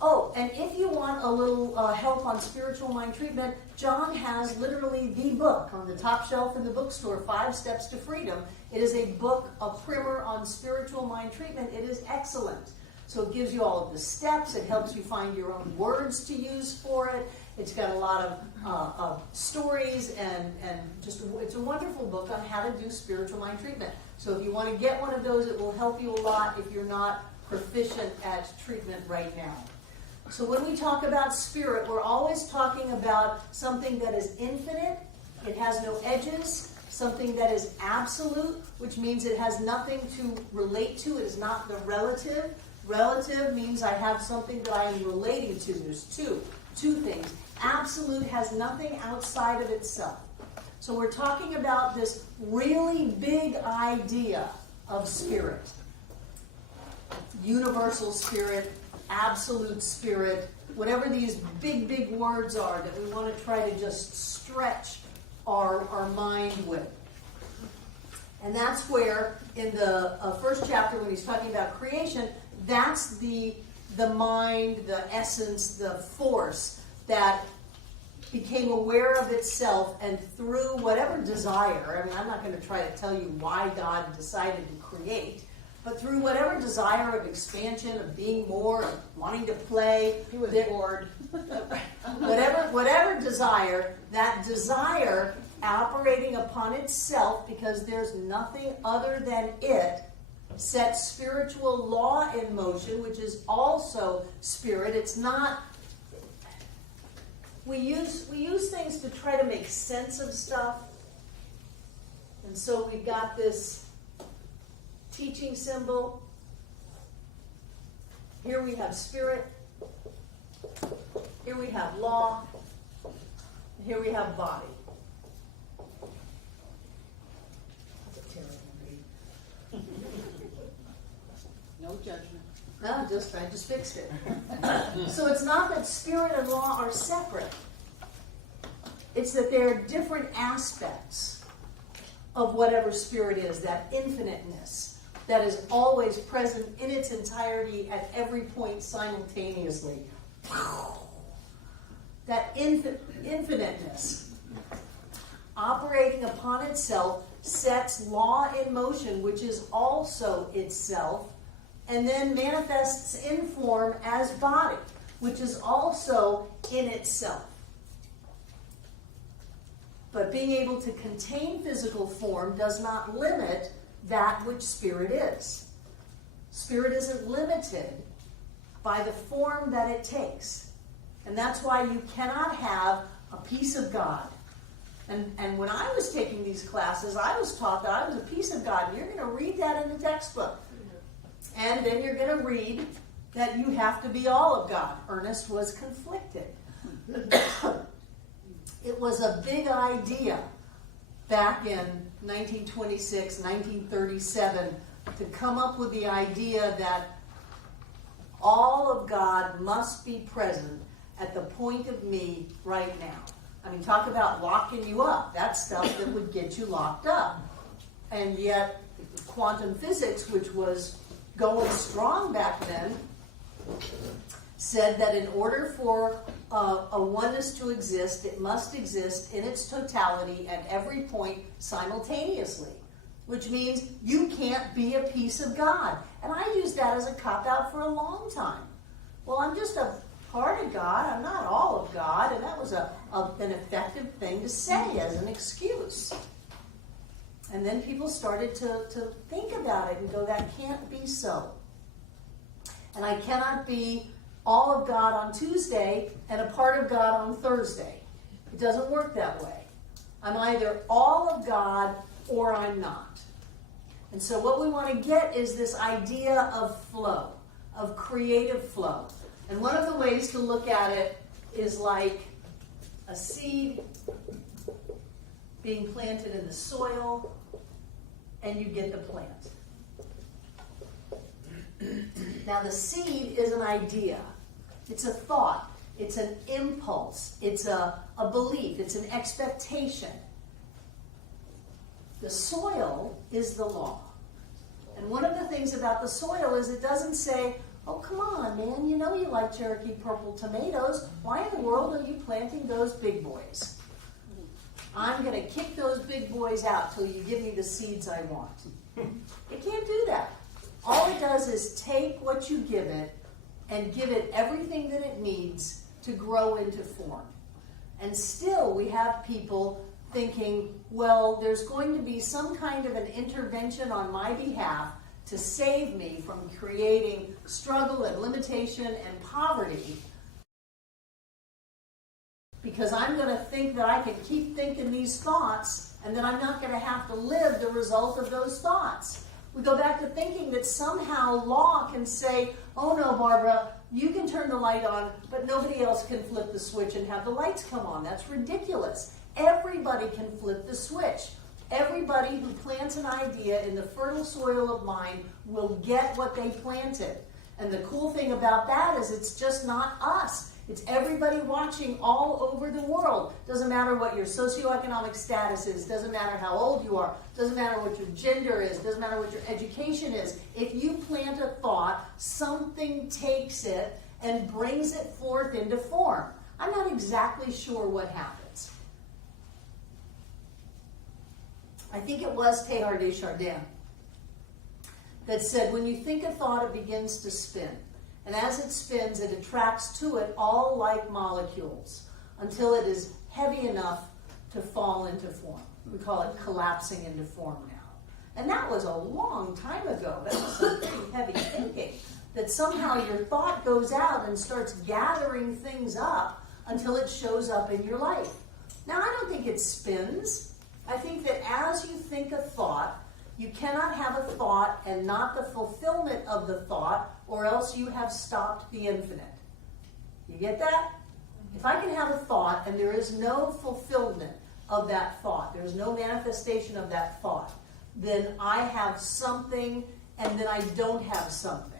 Oh, and if you want a little help on spiritual mind treatment, John has literally the book on the top shelf in the bookstore, 5 Steps to Freedom. It is a book, a primer on spiritual mind treatment. It is excellent. So it gives you all of the steps. It helps you find your own words to use for it. It's got a lot of stories and just it's a wonderful book on how to do spiritual mind treatment. So if you want to get one of those, it will help you a lot if you're not proficient at treatment right now. So when we talk about spirit, we're always talking about something that is infinite, it has no edges, something that is absolute, which means it has nothing to relate to, it is not the relative. Relative means I have something that I am relating to. There's two things. Absolute has nothing outside of itself. So we're talking about this really big idea of spirit. Universal spirit, absolute spirit, whatever these big, big words are that we want to try to just stretch our mind with. And that's where in the first chapter when he's talking about creation, that's the mind, the essence, the force that became aware of itself and through whatever desire, I mean, I'm not going to try to tell you why God decided to create, but through whatever desire of expansion, of being more, of wanting to play. He was bored. whatever desire, that desire operating upon itself because there's nothing other than it, sets spiritual law in motion, which is also spirit. It's not. We use things to try to make sense of stuff, and so we've got this teaching symbol. Here we have spirit. Here we have law. And here we have body. That's a terrible read. No judgment. No, I just fixed it. So it's not that spirit and law are separate. It's that they're different aspects of whatever spirit is, that infiniteness that is always present in its entirety at every point simultaneously. That infiniteness operating upon itself sets law in motion, which is also itself, and then manifests in form as body, which is also in itself. But being able to contain physical form does not limit that which spirit is. Spirit isn't limited by the form that it takes. And that's why you cannot have a piece of God. And when I was taking these classes, I was taught that I was a piece of God. And you're going to read that in the textbook. And then you're going to read that you have to be all of God. Ernest was conflicted. It was a big idea back in 1926, 1937, to come up with the idea that all of God must be present at the point of me right now. I mean, talk about locking you up. That's stuff that would get you locked up. And yet, quantum physics, which was going strong back then, said that in order for a oneness to exist, it must exist in its totality at every point simultaneously, which means you can't be a piece of God. And I used that as a cop-out for a long time. Well, I'm just a part of God. I'm not all of God. And that was an effective thing to say as an excuse. And then people started to think about it and go, that can't be so. And I cannot be all of God on Tuesday and a part of God on Thursday. It doesn't work that way. I'm either all of God or I'm not. And so what we want to get is this idea of flow, of creative flow. And one of the ways to look at it is like a seed being planted in the soil, and you get the plant. Now the seed is an idea. It's a thought. It's an impulse. It's a belief. It's an expectation. The soil is the law. And one of the things about the soil is it doesn't say, oh, come on, man, you know you like Cherokee purple tomatoes. Why in the world are you planting those big boys? I'm going to kick those big boys out till you give me the seeds I want. It can't do that. All it does is take what you give it and give it everything that it needs to grow into form. And still we have people thinking, well, there's going to be some kind of an intervention on my behalf to save me from creating struggle and limitation and poverty, because I'm going to think that I can keep thinking these thoughts and then I'm not going to have to live the result of those thoughts. We go back to thinking that somehow law can say, oh no, Barbara, you can turn the light on, but nobody else can flip the switch and have the lights come on. That's ridiculous. Everybody can flip the switch. Everybody who plants an idea in the fertile soil of mind will get what they planted. And the cool thing about that is it's just not us. It's everybody watching all over the world. Doesn't matter what your socioeconomic status is. Doesn't matter how old you are. Doesn't matter what your gender is. Doesn't matter what your education is. If you plant a thought, something takes it and brings it forth into form. I'm not exactly sure what happens. I think it was Teilhard de Chardin that said, when you think a thought, it begins to spin. And as it spins, it attracts to it all like molecules until it is heavy enough to fall into form. We call it collapsing into form now. And that was a long time ago. That was some pretty heavy thinking. That somehow your thought goes out and starts gathering things up until it shows up in your life. Now, I don't think it spins. I think that as you think a thought, you cannot have a thought and not the fulfillment of the thought, or else you have stopped the infinite. You get that? If I can have a thought and there is no fulfillment of that thought, there is no manifestation of that thought, then I have something and then I don't have something.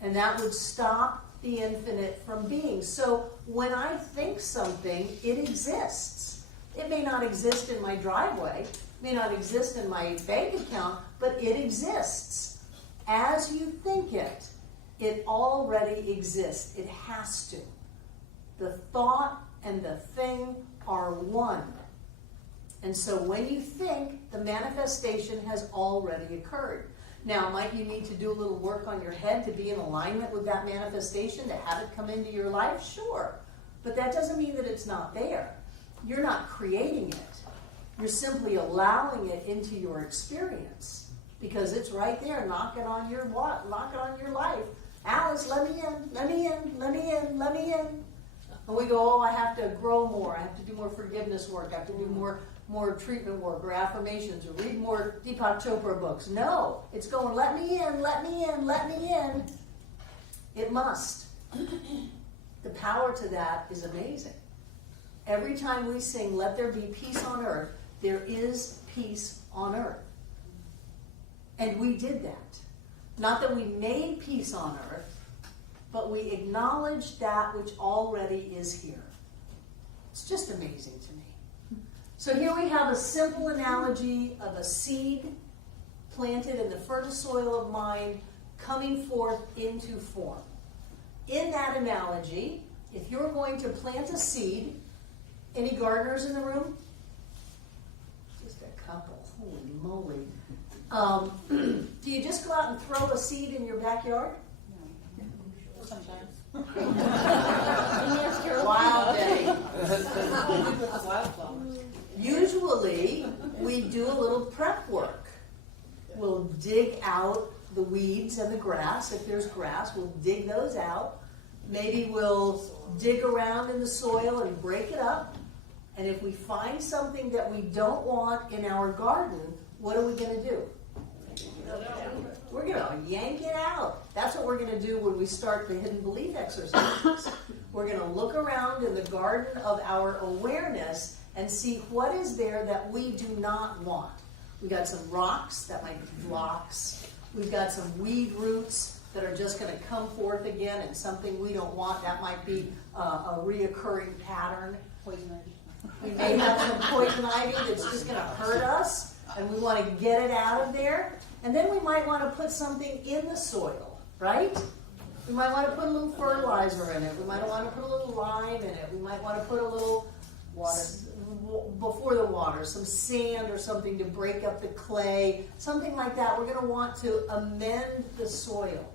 And that would stop the infinite from being. So when I think something, it exists. It may not exist in my driveway, may not exist in my bank account, but it exists. As you think it, it already exists. It has to. The thought and the thing are one. And so when you think, the manifestation has already occurred. Now, might you need to do a little work on your head to be in alignment with that manifestation, to have it come into your life? Sure. But that doesn't mean that it's not there. You're not creating it. You're simply allowing it into your experience because it's right there knocking on your life. Alice, let me in, let me in, let me in, let me in. And we go, oh, I have to grow more, I have to do more forgiveness work, I have to do more treatment work or affirmations or read more Deepak Chopra books. No, it's going, let me in, let me in, let me in. It must. The power to that is amazing. Every time we sing, let there be peace on earth, there is peace on earth. And we did that. Not that we made peace on earth, but we acknowledged that which already is here. It's just amazing to me. So here we have a simple analogy of a seed planted in the fertile soil of mind coming forth into form. In that analogy, if you're going to plant a seed, any gardeners in the room? Just a couple, holy moly. Do you just go out and throw a seed in your backyard? Sometimes. Wild day. Wildflowers. Usually, we do a little prep work. We'll dig out the weeds and the grass. If there's grass, we'll dig those out. Maybe we'll dig around in the soil and break it up. And if we find something that we don't want in our garden, what are we going to do? We're going to yank it out. That's what we're going to do when we start the hidden belief exercises. We're going to look around in the garden of our awareness and see what is there that we do not want. We got some rocks, that might be blocks. We've got some weed roots that are just going to come forth again, and something we don't want, that might be a reoccurring pattern. Poison ivy. We may have some poison ivy that's just going to hurt us, and we want to get it out of there. And then we might want to put something in the soil, right? We might want to put a little fertilizer in it. We might want to put a little lime in it. We might want to put a little water before the water, some sand or something to break up the clay, something like that. We're going to want to amend the soil.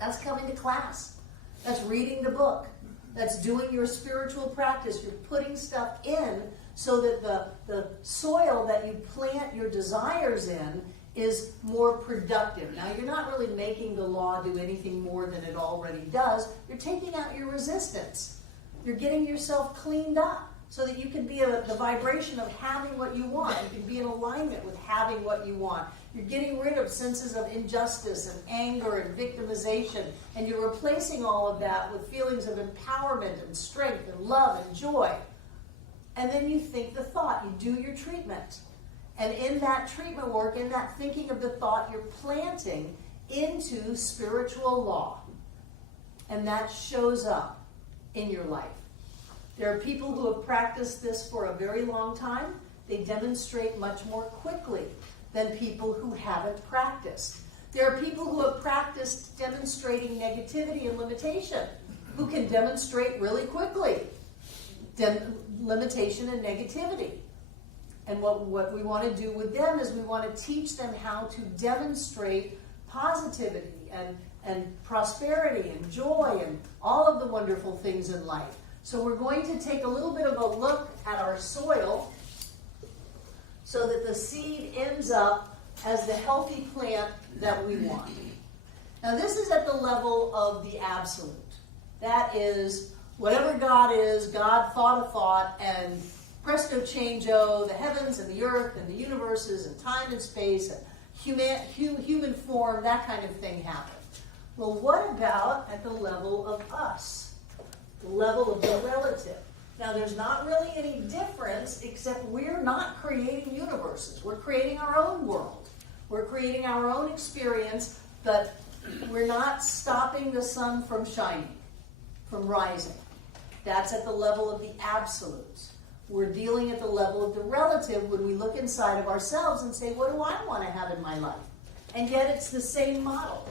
That's coming to class. That's reading the book. That's doing your spiritual practice. You're putting stuff in so that the soil that you plant your desires in is more productive. Now, you're not really making the law do anything more than it already does. You're taking out your resistance. You're getting yourself cleaned up so that you can be the vibration of having what you want. You can be in alignment with having what you want. You're getting rid of senses of injustice and anger and victimization, and you're replacing all of that with feelings of empowerment and strength and love and joy. And then you think the thought. You do your treatment. And in that treatment work, in that thinking of the thought, you're planting into spiritual law. And that shows up in your life. There are people who have practiced this for a very long time. They demonstrate much more quickly than people who haven't practiced. There are people who have practiced demonstrating negativity and limitation, who can demonstrate really quickly limitation and negativity. And what we want to do with them is we want to teach them how to demonstrate positivity and prosperity and joy and all of the wonderful things in life. So we're going to take a little bit of a look at our soil so that the seed ends up as the healthy plant that we want. Now this is at the level of the absolute. That is, whatever God is, God thought a thought, and presto changeo, the heavens and the earth and the universes and time and space and human form, that kind of thing happened. Well, what about at the level of us? The level of the relative. Now, there's not really any difference except we're not creating universes. We're creating our own world. We're creating our own experience, but we're not stopping the sun from shining, from rising. That's at the level of the absolutes. We're dealing at the level of the relative when we look inside of ourselves and say, what do I want to have in my life? And yet it's the same model.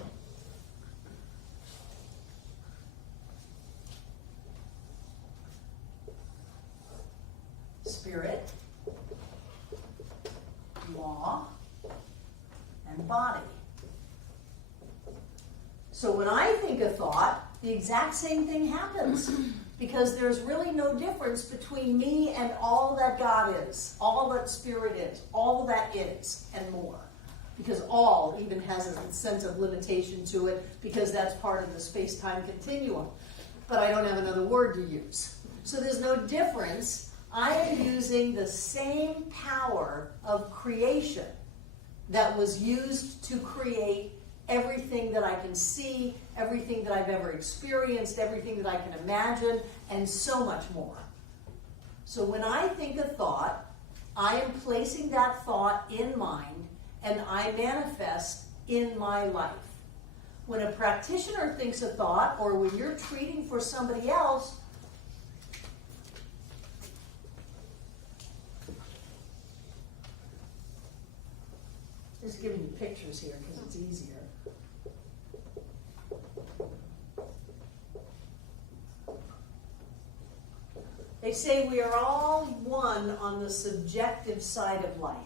Spirit, law, and body. So when I think a thought, the exact same thing happens. Because there's really no difference between me and all that God is, all that Spirit is, all that is, and more. Because all even has a sense of limitation to it, because that's part of the space-time continuum. but I don't have another word to use. So there's no difference. I am using the same power of creation that was used to create everything that I can see, everything that I've ever experienced, everything that I can imagine, and so much more. So when I think a thought, I am placing that thought in mind, and I manifest in my life. When a practitioner thinks a thought, or when you're treating for somebody else, just giving you pictures here because it's easier. They say we are all one on the subjective side of life.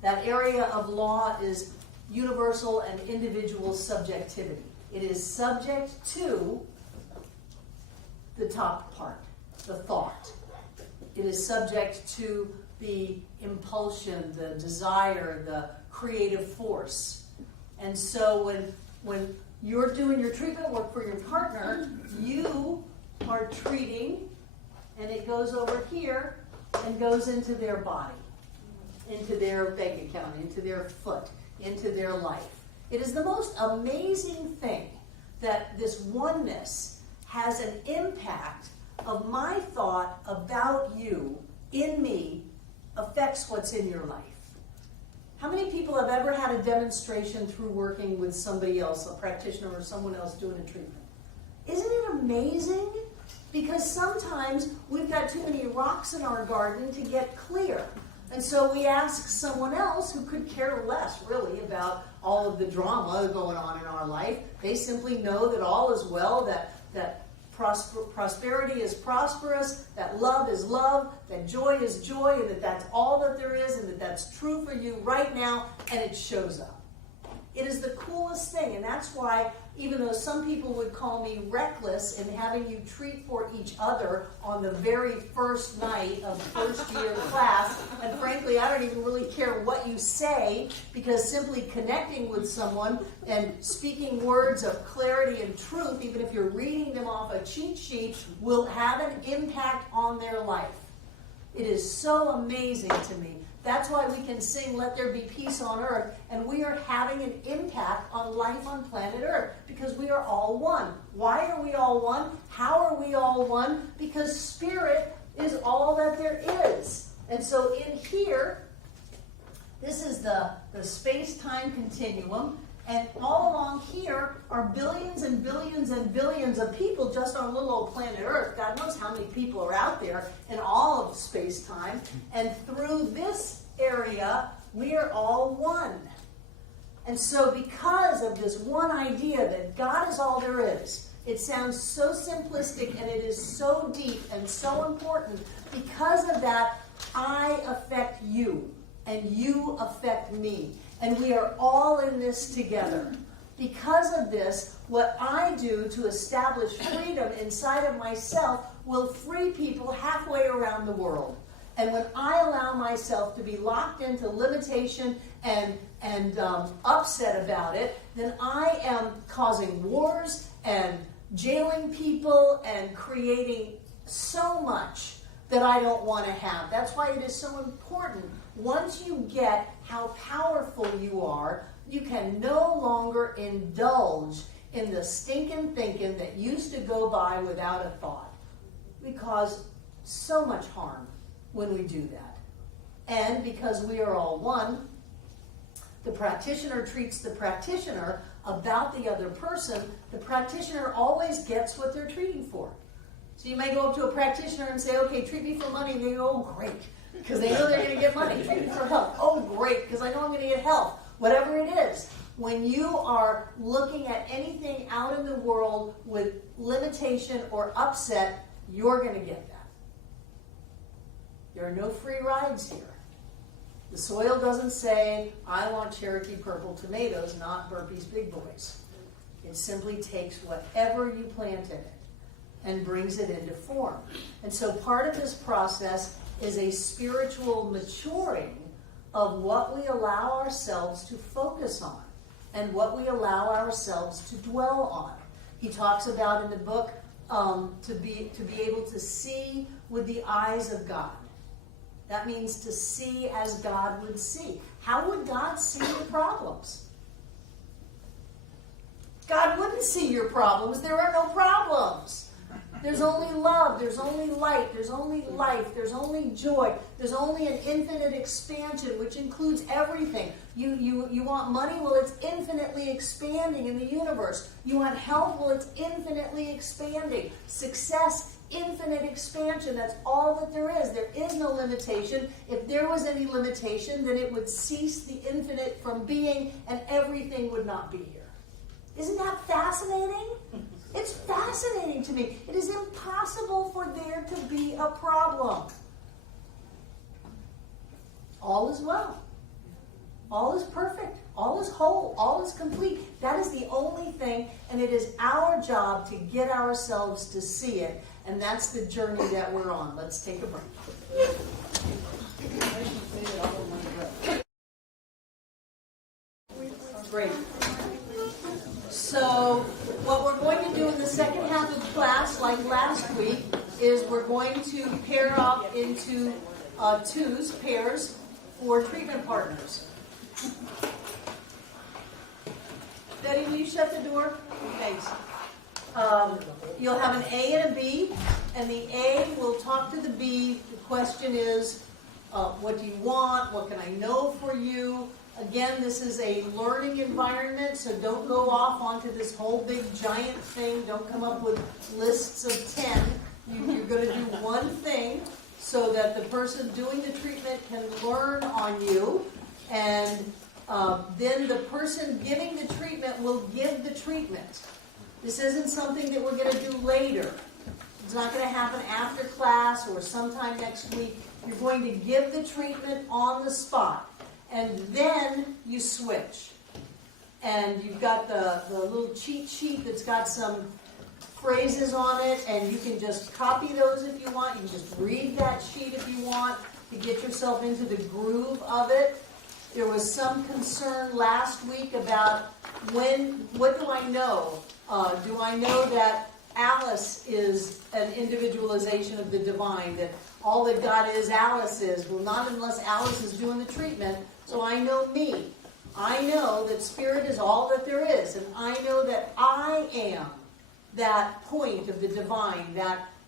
That area of law is universal and individual subjectivity. It is subject to the top part, the thought. It is subject to the impulsion, the desire, the creative force. And so when you're doing your treatment work for your partner, you are treating, and it goes over here and goes into their body, into their bank account, into their foot, into their life. It is the most amazing thing that this oneness has an impact of my thought about you in me affects what's in your life. How many people have ever had a demonstration through working with somebody else, a practitioner or someone else doing a treatment? Isn't it amazing? Because sometimes we've got too many rocks in our garden to get clear. And so we ask someone else who could care less, really, about all of the drama going on in our life. They simply know that all is well, that prosperity is prosperous, that love is love, that joy is joy, and that that's all that there is, and that that's true for you right now, and it shows up. It is the coolest thing, and that's why, even though some people would call me reckless in having you treat for each other on the very first night of first year class, and frankly, I don't even really care what you say, because simply connecting with someone and speaking words of clarity and truth, even if you're reading them off a cheat sheet, will have an impact on their life. It is so amazing to me. That's why we can sing, "Let there be peace on earth," and we are having an impact on life on planet Earth because we are all one. Why are we all one? How are we all one? Because spirit is all that there is. And so in here, this is the space-time continuum, and all along here are billions and billions and billions of people just on little old planet Earth. God knows how many people are out there in all of space-time. And through this area, we are all one. And so because of this one idea that God is all there is, it sounds so simplistic and it is so deep and so important. Because of that, I affect you and you affect me. And we are all in this together. Because of this, what I do to establish freedom inside of myself will free people halfway around the world. And when I allow myself to be locked into limitation and upset about it, then I am causing wars and jailing people and creating so much that I don't want to have. That's why it is so important. Once you get how powerful you are, you can no longer indulge in the stinking thinking that used to go by without a thought. We cause so much harm when we do that. And because we are all one, the practitioner treats the practitioner about the other person. The practitioner always gets what they're treating for. So you may go up to a practitioner and say, "Okay, treat me for money," and they go, "Oh, great," because they know they're going to get money. "Treat me for health." "Oh, great, because I know I'm going to get health." Whatever it is, when you are looking at anything out in the world with limitation or upset, you're going to get that. There are no free rides here. The soil doesn't say, "I want Cherokee purple tomatoes, not Burpee's Big Boys." It simply takes whatever you plant in it and brings it into form. And so part of this process is a spiritual maturing of what we allow ourselves to focus on and what we allow ourselves to dwell on. He talks about in the book to be able to see with the eyes of God. That means to see as God would see. How would God see your problems? God wouldn't see your problems. There are no problems. There's only love. There's only light. There's only life. There's only joy. There's only an infinite expansion, which includes everything. You want money? Well, it's infinitely expanding in the universe. You want health? Well, it's infinitely expanding. Success, infinite expansion. That's all that there is. There is no limitation. If there was any limitation, then it would cease the infinite from being, and everything would not be here. Isn't that fascinating? It's fascinating to me. It is impossible for there to be a problem. All is well. All is perfect. All is whole. All is complete. That is the only thing, and it is our job to get ourselves to see it, and that's the journey that we're on. Let's take a break. Great. So what we're going to do in the second half of class, like last week, is we're going to pair up into pairs for treatment partners. Betty, will you shut the door? Thanks. You'll have an A and a B, and the A will talk to the B. The question is, what do you want? What can I know for you? Again, this is a learning environment, so don't go off onto this whole big giant thing. Don't come up with lists of 10. You're going to do one thing so that the person doing the treatment can learn on you, and then the person giving the treatment will give the treatment. This isn't something that we're going to do later. It's not going to happen after class or sometime next week. You're going to give the treatment on the spot. And then you switch. And you've got the little cheat sheet that's got some phrases on it, and you can just copy those if you want. You can just read that sheet if you want to get yourself into the groove of it. There was some concern last week about what do I know? Do I know that Alice is an individualization of the divine, that all that God is, Alice is? Well, not unless Alice is doing the treatment. So I know me. I know that Spirit is all that there is, and I know that I am that point of the divine,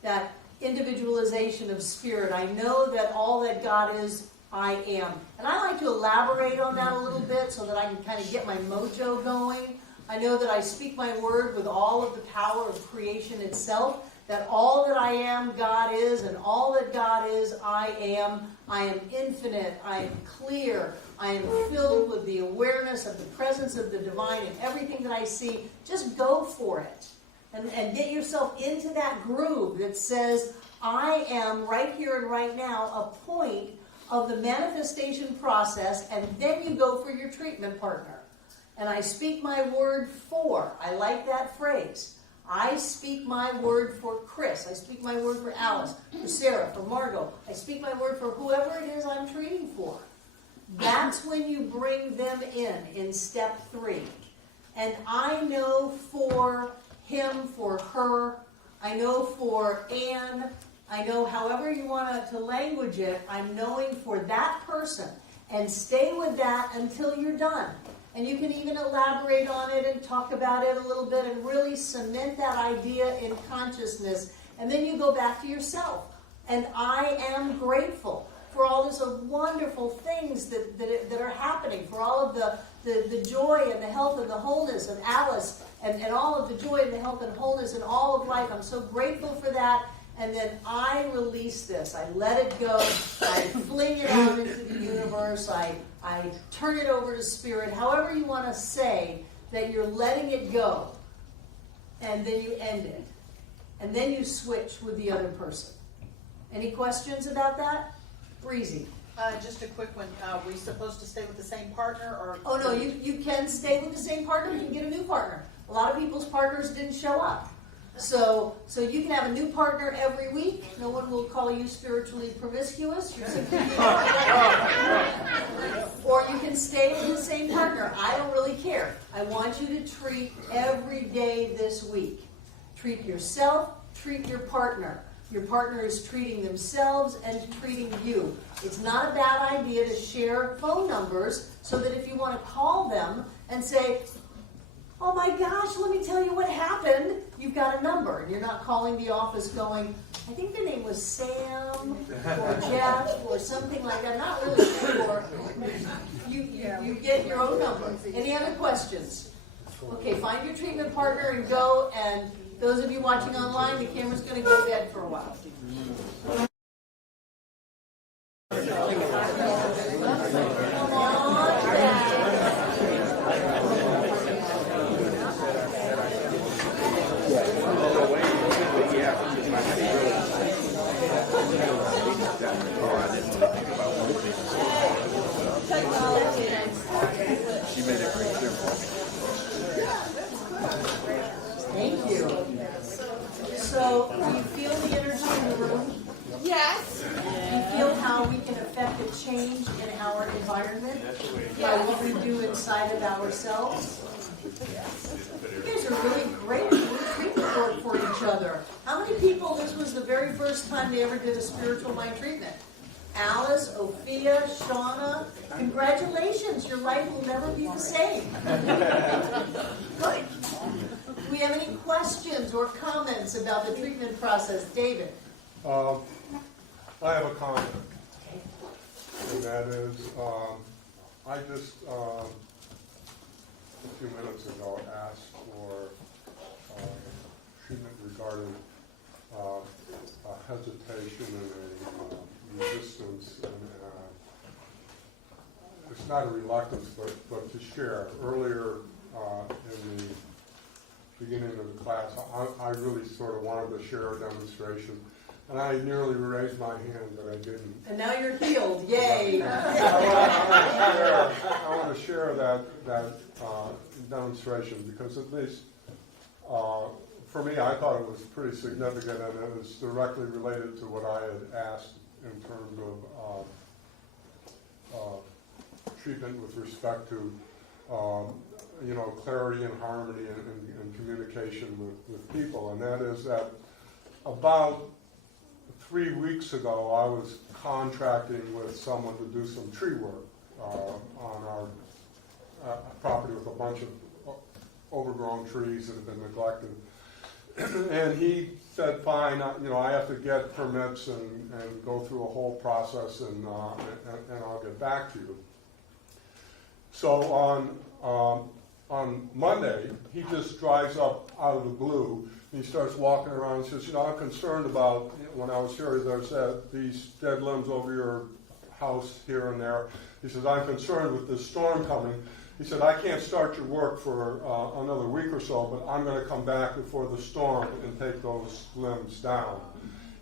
that individualization of Spirit. I know that all that God is, I am. And I like to elaborate on that a little bit so that I can kind of get my mojo going. I know that I speak my word with all of the power of creation itself, that all that I am, God is, and all that God is, I am. I am infinite. I am clear. I am filled with the awareness of the presence of the divine in everything that I see. Just go for it. And get yourself into that groove that says, I am right here and right now a point of the manifestation process, and then you go for your treatment partner. And I speak my word for. I like that phrase. I speak my word for Chris. I speak my word for Alice, for Sarah, for Margot. I speak my word for whoever it is I'm treating for. That's when you bring them in step 3. And I know for him, for her, I know for Anne, I know however you want to language it, I'm knowing for that person. And stay with that until you're done. And you can even elaborate on it and talk about it a little bit and really cement that idea in consciousness. And then you go back to yourself. And I am grateful for all these wonderful things that are happening, for all of the joy and the health and the wholeness of Alice, and all of the joy and the health and wholeness in all of life. I'm so grateful for that. And then I release this. I let it go. I fling it out into the universe. I turn it over to Spirit. However you want to say that you're letting it go. And then you end it. And then you switch with the other person. Any questions about that? Breezy. Just a quick one. Are we supposed to stay with the same partner? Or? Oh, no. You can stay with the same partner. You can get a new partner. A lot of people's partners didn't show up. So you can have a new partner every week. No one will call you spiritually promiscuous. You're simply or you can stay with the same partner. I don't really care. I want you to treat every day this week. Treat yourself, treat your partner. Your partner is treating themselves and treating you. It's not a bad idea to share phone numbers so that if you want to call them and say, oh my gosh, let me tell you what happened, you've got a number. And you're not calling the office going, I think their name was Sam or Jeff or something like that. Not really sure. You get your own number. Any other questions? Okay, find your treatment partner and go. And those of you watching online, the camera's going to go dead for a while. Come on back. She made it pretty clear for me. Thank you. So, do you feel the energy in the room? Yes. Do you feel how we can affect a change in our environment by what we do inside of ourselves? You guys are really great at doing treatment work for each other. How many people, this was the very first time they ever did a spiritual mind treatment? Alice, Ophia, Shauna, congratulations, your life will never be the same. Good. Do we have any questions or comments about the treatment process? David? I have a comment, and that is, I just, a few minutes ago, asked for treatment regarding a hesitation and a resistance, and it's not a reluctance, but to share. Earlier in the beginning of the class, I really sort of wanted to share a demonstration. And I nearly raised my hand, but I didn't. And now you're healed. Yay! I want to share that demonstration because at least for me, I thought it was pretty significant, and it was directly related to what I had asked in terms of treatment with respect to clarity and harmony and communication with people. And that is that about 3 weeks ago, I was contracting with someone to do some tree work on our property with a bunch of overgrown trees that have been neglected. And he said, fine, I have to get permits and go through a whole process, and I'll get back to you. So on Monday, he just drives up out of the blue. He starts walking around and says, I'm concerned about, when I was here, there's these dead limbs over your house here and there. He says, I'm concerned with this storm coming. He said, I can't start your work for another week or so, but I'm going to come back before the storm and take those limbs down.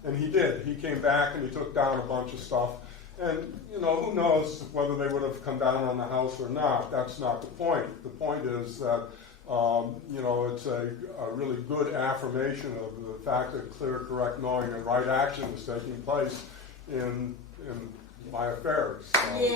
And he did. He came back and he took down a bunch of stuff. And, who knows whether they would have come down on the house or not. That's not the point. The point is that it's a really good affirmation of the fact that clear, correct knowing and right action is taking place in my affairs. Yay!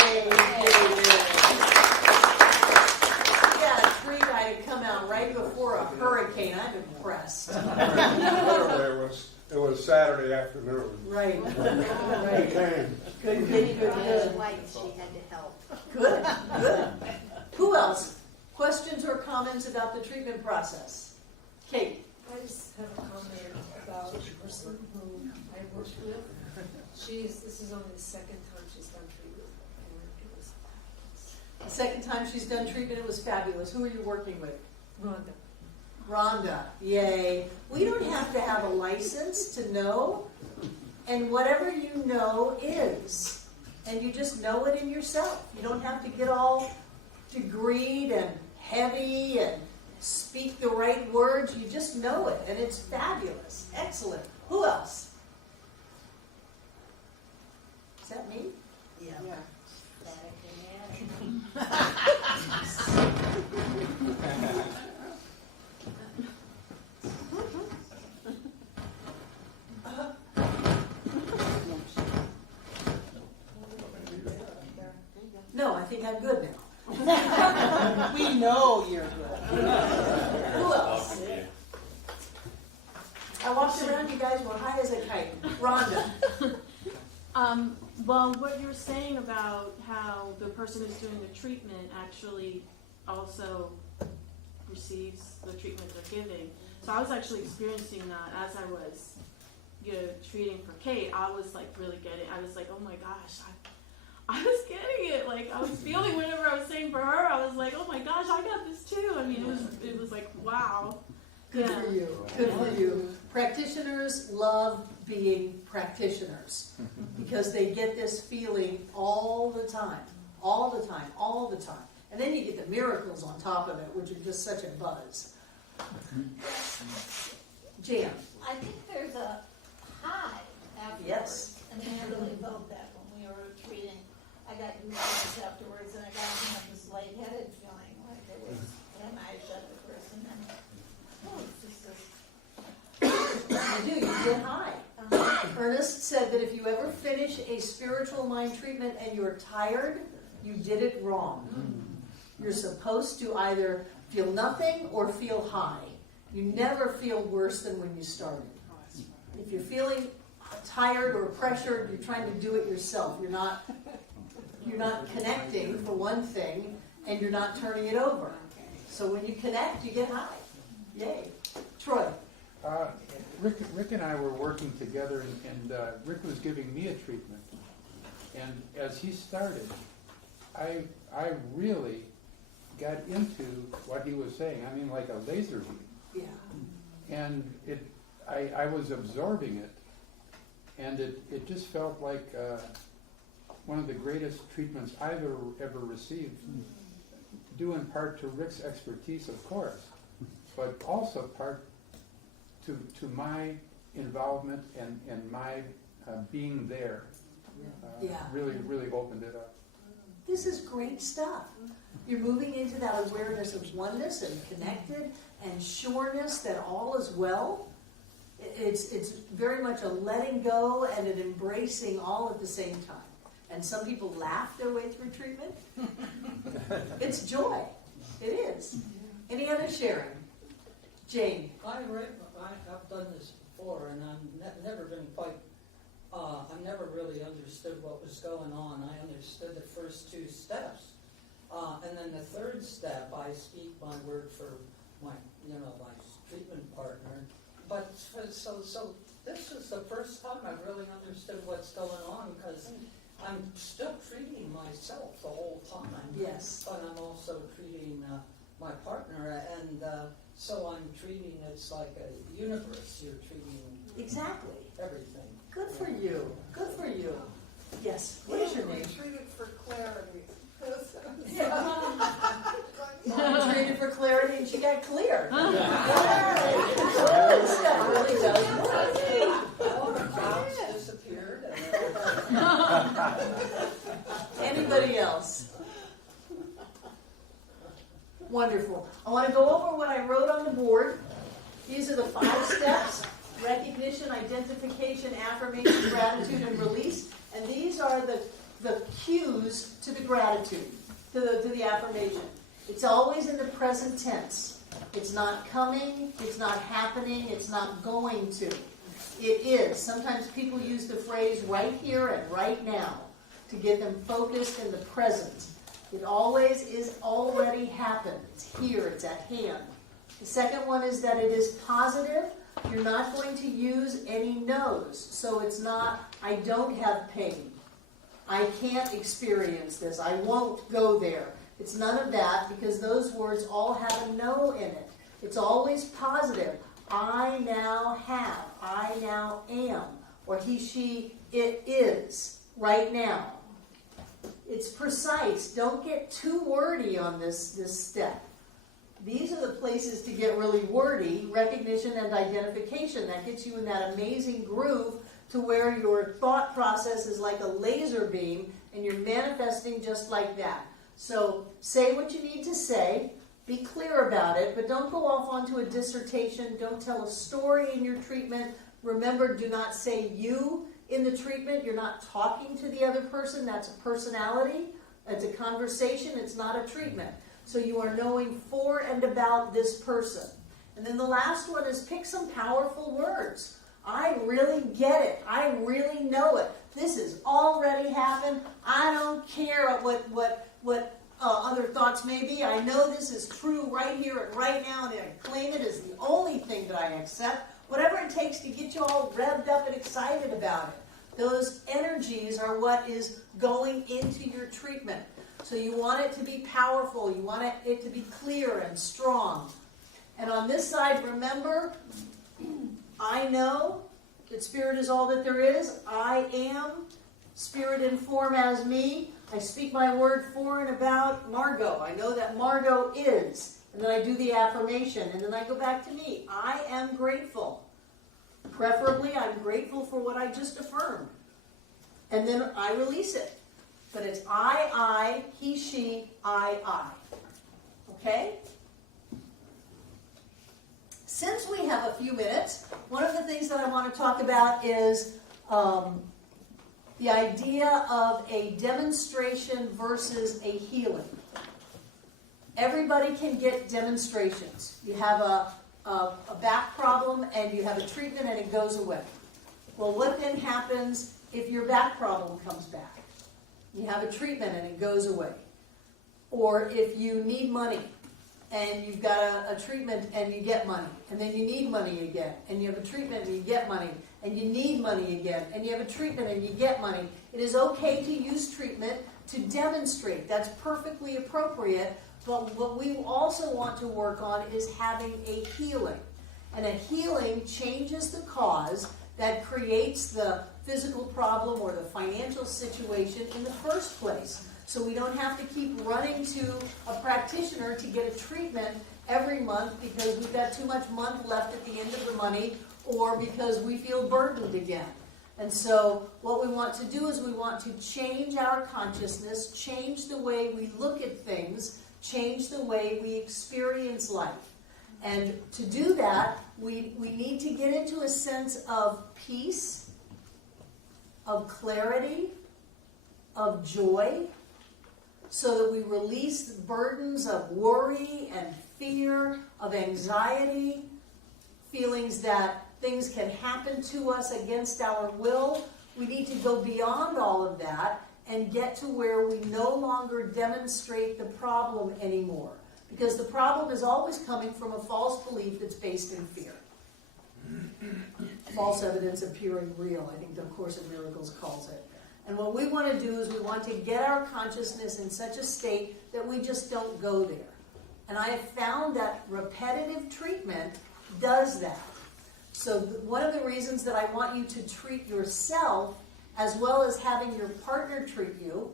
Yeah, a tree guy to come out right before a hurricane. I'm impressed. Literally, it was Saturday afternoon. Right. He came. Good. She had to help. Good. Who else? Questions or comments about the treatment process? Kate? I just have a comment about the person who I worked with. This is only the second time she's done treatment, and it was The second time she's done treatment, it was fabulous. Who are you working with? Rhonda. Rhonda. Yay. We don't have to have a license to know, and whatever you know is. And you just know it in yourself. You don't have to get all degreed and heavy and speak the right words. You just know it, and it's fabulous. Excellent. Who else? Is that me? Yeah. No, I think I'm good now. We know you're good. Who else? I watched walked around, you guys were high as a kite. Rhonda? Well, what you were saying about how the person who's doing the treatment actually also receives the treatment they're giving. So I was actually experiencing that as I was, treating for Kate. I was like really getting. I was like, oh my gosh, I was getting it. Like I was feeling whatever I was saying for her. I was like, oh my gosh, I got this too. I mean, it was like wow. Good for you. Good for you. Practitioners love being practitioners because they get this feeling all the time, all the time, all the time. And then you get the miracles on top of it, which are just such a buzz. Jan. I think there's a high afterwards. Yes. And I really felt that when we were treating. I got goosebumps afterwards, and I got kind of this lightheaded feeling, like it was when I shut the person, and it's just this. You do, you get high. Ernest said that if you ever finish a spiritual mind treatment and you're tired, you did it wrong. You're supposed to either feel nothing or feel high. You never feel worse than when you started. If you're feeling tired or pressured, you're trying to do it yourself. You're not connecting, for one thing, and you're not turning it over. So when you connect, you get high. Yay. Troy. Rick and I were working together, and Rick was giving me a treatment. And as he started, I really got into what he was saying. I mean, like a laser beam. Yeah. And I was absorbing it, and it just felt like one of the greatest treatments I've ever received, due in part to Rick's expertise, of course, but also part to my involvement and my being there. Really opened it up. This is great stuff. You're moving into that awareness of oneness and connected and sureness that all is well. It's very much a letting go and an embracing all at the same time. And some people laugh their way through treatment. It's joy. It is. Any other sharing? Jane. I've done this before, and I've never been quite. I never really understood what was going on. I understood the first two steps, and then the third step, I speak my word for my treatment partner. But so this is the first time I've really understood what's going on, because I'm still treating myself the whole time. Yes. But I'm also treating my partner, and so I'm treating, it's like a universe. You're treating exactly everything. Good for you. Good for you. Yes. What is your name? Treated for clarity. Mom treated for clarity, and she got clear. This stuff really does work. All the clouds disappeared. Anybody else? Wonderful. I want to go over what I wrote on the board. These are the 5 steps: recognition, identification, affirmation, gratitude, and release. And these are the cues to the gratitude, to the affirmation. It's always in the present tense. It's not coming, it's not happening, it's not going to. It is. Sometimes people use the phrase right here and right now to get them focused in the present. It always is already happened. It's here, it's at hand. The second one is that it is positive. You're not going to use any no's. So it's not, I don't have pain. I can't experience this. I won't go there. It's none of that, because those words all have a no in it. It's always positive. I now have. I now am. Or he, she, it is. Right now. It's precise. Don't get too wordy on this step. These are the places to get really wordy: recognition and identification. That gets you in that amazing groove to where your thought process is like a laser beam and you're manifesting just like that. So say what you need to say, be clear about it, but don't go off onto a dissertation. Don't tell a story in your treatment. Remember, do not say you in the treatment. You're not talking to the other person. That's a personality. That's a conversation. It's not a treatment. So you are knowing for and about this person. And then the last one is pick some powerful words. I really get it. I really know it. This has already happened. I don't care what other thoughts may be. I know this is true right here and right now, and I claim it as the only thing that I accept. Whatever it takes to get you all revved up and excited about it. Those energies are what is going into your treatment. So you want it to be powerful. You want it to be clear and strong. And on this side, remember, I know that Spirit is all that there is. I am Spirit in form as me. I speak my word for and about Margot. I know that Margot is. And then I do the affirmation. And then I go back to me. I am grateful. Preferably, I'm grateful for what I just affirmed. And then I release it. But it's I, he, she, I. Okay? Since we have a few minutes, one of the things that I want to talk about is the idea of a demonstration versus a healing. Everybody can get demonstrations. You have a back problem and you have a treatment and it goes away. Well, what then happens if your back problem comes back? You have a treatment and it goes away. Or if you need money and you've got a treatment and you get money, and then you need money again, and you have a treatment and you get money, and you need money again, and you have a treatment and you get money. It is okay to use treatment to demonstrate. That's perfectly appropriate. But what we also want to work on is having a healing. And a healing changes the cause that creates the physical problem or the financial situation in the first place. So we don't have to keep running to a practitioner to get a treatment every month because we've got too much month left at the end of the money or because we feel burdened again. And so what we want to do is we want to change our consciousness, change the way we look at things, change the way we experience life. And to do that, we need to get into a sense of peace, of clarity, of joy, so that we release the burdens of worry and fear, of anxiety, feelings that things can happen to us against our will. We need to go beyond all of that and get to where we no longer demonstrate the problem anymore. Because the problem is always coming from a false belief that's based in fear. False evidence appearing real, I think the Course in Miracles calls it. And what we want to do is we want to get our consciousness in such a state that we just don't go there. And I have found that repetitive treatment does that. So one of the reasons that I want you to treat yourself as well as having your partner treat you,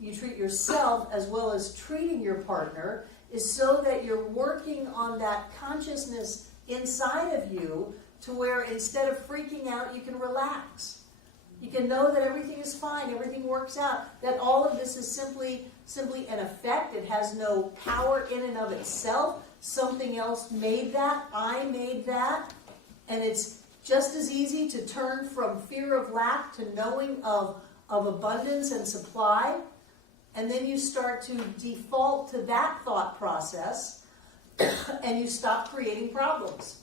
you treat yourself as well as treating your partner, is so that you're working on that consciousness inside of you to where instead of freaking out, you can relax. You can know that everything is fine, everything works out, that all of this is simply an effect. It has no power in and of itself. Something else made that. I made that. And it's just as easy to turn from fear of lack to knowing of abundance and supply. And then you start to default to that thought process and you stop creating problems.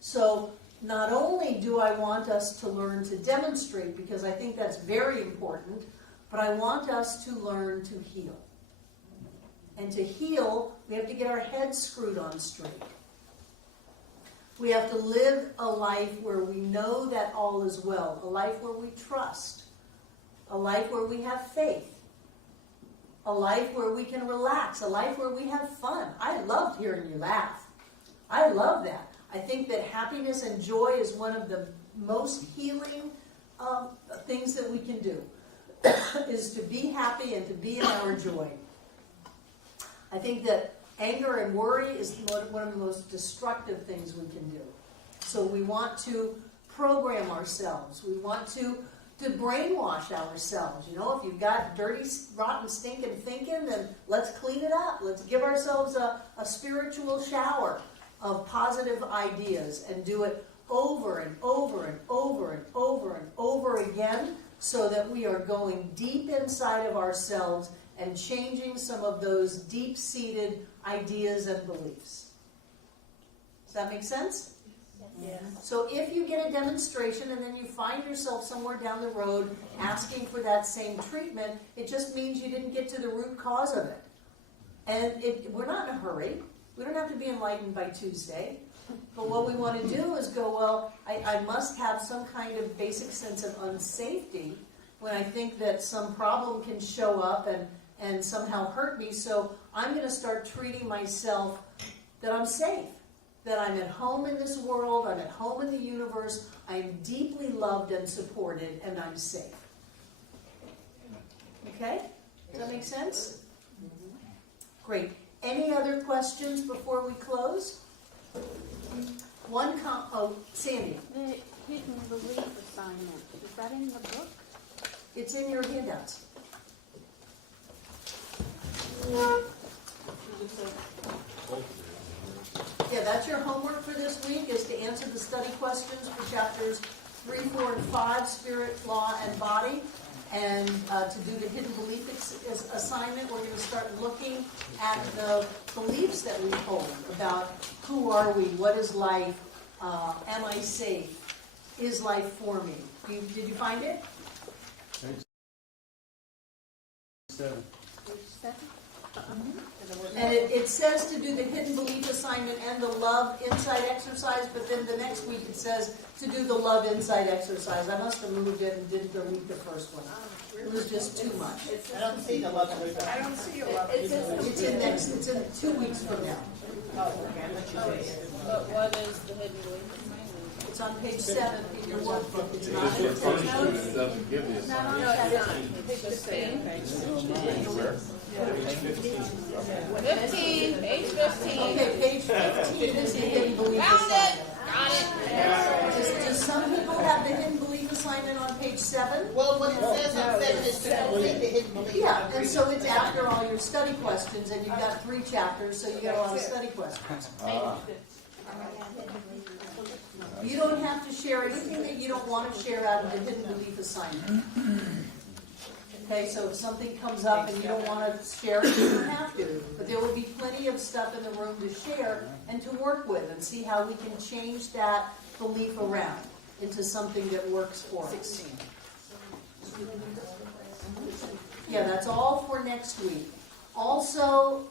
So not only do I want us to learn to demonstrate, because I think that's very important, but I want us to learn to heal. And to heal, we have to get our heads screwed on straight. We have to live a life where we know that all is well, a life where we trust, a life where we have faith, a life where we can relax, a life where we have fun. I loved hearing you laugh. I love that. I think that happiness and joy is one of the most healing things that we can do, is to be happy and to be in our joy. I think that anger and worry is one of the most destructive things we can do. So we want to program ourselves. We want to brainwash ourselves. You know, if you've got dirty, rotten, stinking thinking, then let's clean it up. Let's give ourselves a spiritual shower of positive ideas and do it over and over and over and over and over again so that we are going deep inside of ourselves and changing some of those deep-seated ideas and beliefs. Does that make sense? So if you get a demonstration and then you find yourself somewhere down the road asking for that same treatment, it just means you didn't get to the root cause of it. And we're not in a hurry. We don't have to be enlightened by Tuesday. But what we want to do is go, well, I must have some kind of basic sense of unsafety when I think that some problem can show up and somehow hurt me. So I'm going to start treating myself that I'm safe, that I'm at home in this world, I'm at home in the universe, I'm deeply loved and supported, and I'm safe. Okay? Does that make sense? Great. Any other questions before we close? Sandy. The hidden belief assignment, is that in the book? It's in your handouts. Yeah, that's your homework for this week, is to answer the study questions for chapters 3, 4, and 5, Spirit, Law, and Body. And to do the hidden belief assignment, we're going to start looking at the beliefs that we hold about who are we, what is life, am I safe, is life for me. Did you find it? And it says to do the hidden belief assignment and the love insight exercise, but then the next week it says to do the love insight exercise. I must have moved it and didn't delete the first one. It was just too much. I don't see the love insight. I don't see a love insight. It's in 2 weeks from now. But what is the hidden belief assignment? It's on page 7 in your workbook. It's not. It doesn't give the assignment. No, it's not. Page 15. Page 15. Okay, page 15 is the hidden belief Found assignment. it! Got it! Does some people have the hidden belief assignment on page 7? Well, what it says on 7 is to complete the hidden belief. Yeah, and so it's after all your study questions, and you've got 3 chapters, so you get a lot of study questions. You don't have to share anything that you don't want to share out of the hidden belief assignment. Okay, so if something comes up and you don't want to share it, you don't have to. But there will be plenty of stuff in the room to share and to work with and see how we can change that belief around into something that works for us. Yeah, that's all for next week. Also,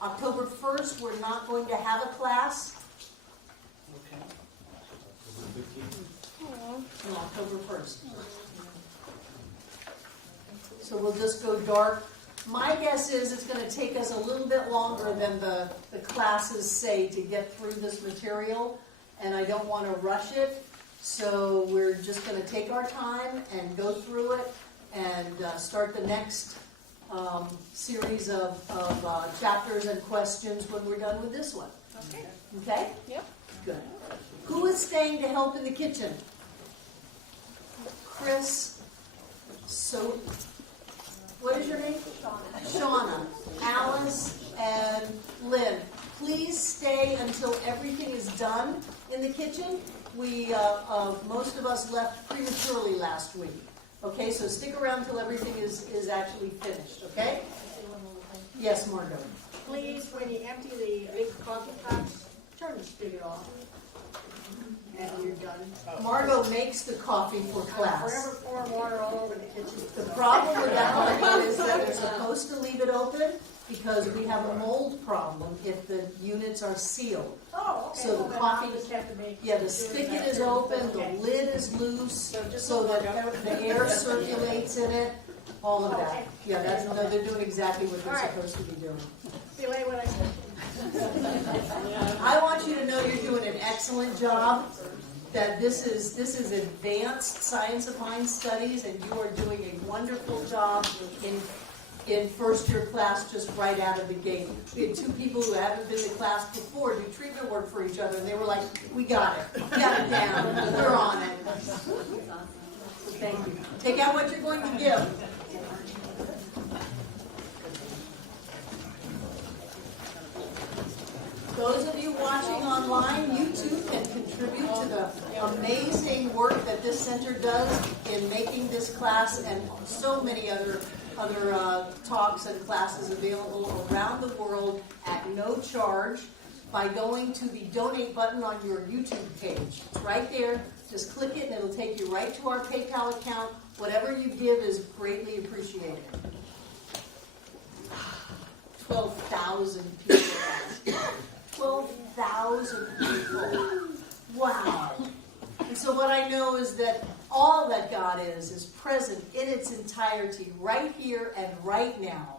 October 1st, we're not going to have a class. No, October 1st. So we'll just go dark. My guess is it's going to take us a little bit longer than the classes say to get through this material, and I don't want to rush it. So we're just going to take our time and go through it and start the next series of chapters and questions when we're done with this one. Okay. Okay? Yep. Good. Who is staying to help in the kitchen? Chris. So, what is your name? Shauna. Alice and Lynn. Please stay until everything is done in the kitchen. We most of us left prematurely last week. Okay, so stick around till everything is actually finished. Okay? Yes, Margot. Please, when you empty the big coffee cups, turn the spigot off. And you're done. Margot makes the coffee for class. Forever pouring water all over the kitchen. The problem with that, Margot, is that they're supposed to leave it open because we have a mold problem if the units are sealed. Oh, okay. So the Well, then coffee, I'll just have to make yeah, the spigot is open, the lid is loose, so that the air circulates in it, all of that. Yeah, no, they're doing exactly what they're supposed to be doing. Delay what I said. I want you to know you're doing an excellent job, that this is advanced science of mind studies, and you are doing a wonderful job in first year class just right out of the gate. We had 2 people who haven't been to class before do treatment work for each other, and they were like, we got it down, we're on it. Thank you. Take out what you're going to give. Those of you watching online, you too can contribute to the amazing work that this center does in making this class and so many other talks and classes available around the world at no charge. by going to the donate button on your YouTube page. It's right there. Just click it and it'll take you right to our PayPal account. Whatever you give is greatly appreciated. 12,000 people asked. 12,000 people. Wow. And so what I know is that all that God is present in its entirety right here and right now.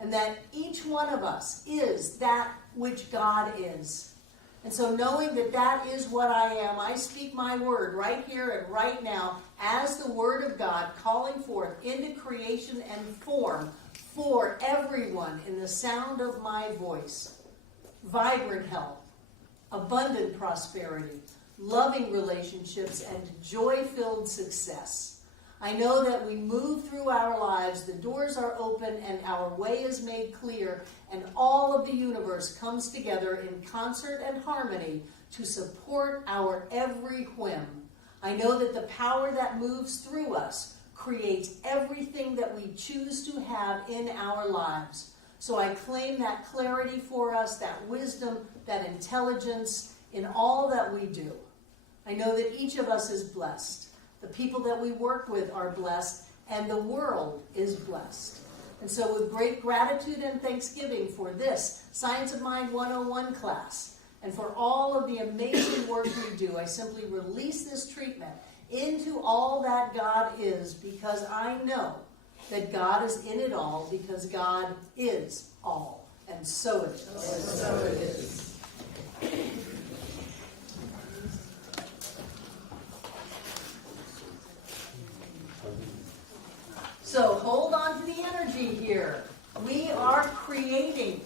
And that each one of us is that which God is. And so knowing that that is what I am, I speak my word right here and right now as the word of God calling forth into creation and form for everyone in the sound of my voice. Vibrant health, abundant prosperity, loving relationships, and joy-filled success. I know that we move through our lives, the doors are open, and our way is made clear, and all of the universe comes together in concert and harmony to support our every whim. I know that the power that moves through us creates everything that we choose to have in our lives. So I claim that clarity for us, that wisdom, that intelligence in all that we do. I know that each of us is blessed. The people that we work with are blessed, and the world is blessed. And so with great gratitude and thanksgiving for this Science of Mind 101 class, and for all of the amazing work we do, I simply release this treatment into all that God is, because I know that God is in it all, because God is all. And so it is. And so it is. So hold on to the energy here. We are creating.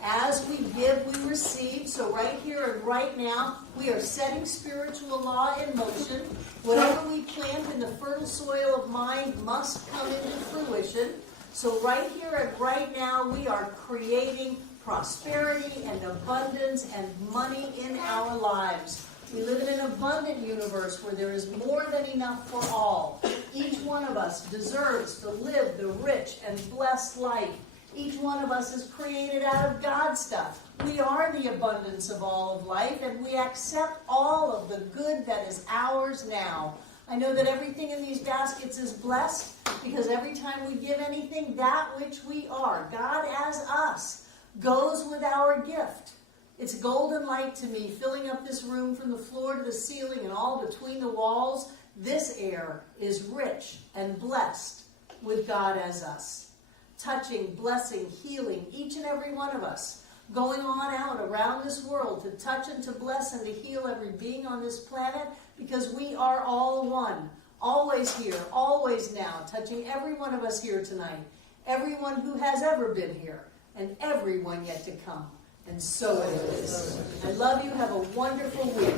As we give, we receive. So right here and right now, we are setting spiritual law in motion. Whatever we plant in the fertile soil of mind must come into fruition. So right here and right now, we are creating prosperity and abundance and money in our lives. We live in an abundant universe where there is more than enough for all. Each one of us deserves to live the rich and blessed life. Each one of us is created out of God's stuff. We are the abundance of all of life, and we accept all of the good that is ours now. I know that everything in these baskets is blessed, because every time we give anything, that which we are, God as us, goes with our gift. It's golden light to me, filling up this room from the floor to the ceiling and all between the walls. This air is rich and blessed with God as us. Touching, blessing, healing each and every one of us. Going on out around this world to touch and to bless and to heal every being on this planet, because we are all one. Always here, always now, touching every one of us here tonight. Everyone who has ever been here, and everyone yet to come. And so it is. I love you. Have a wonderful week.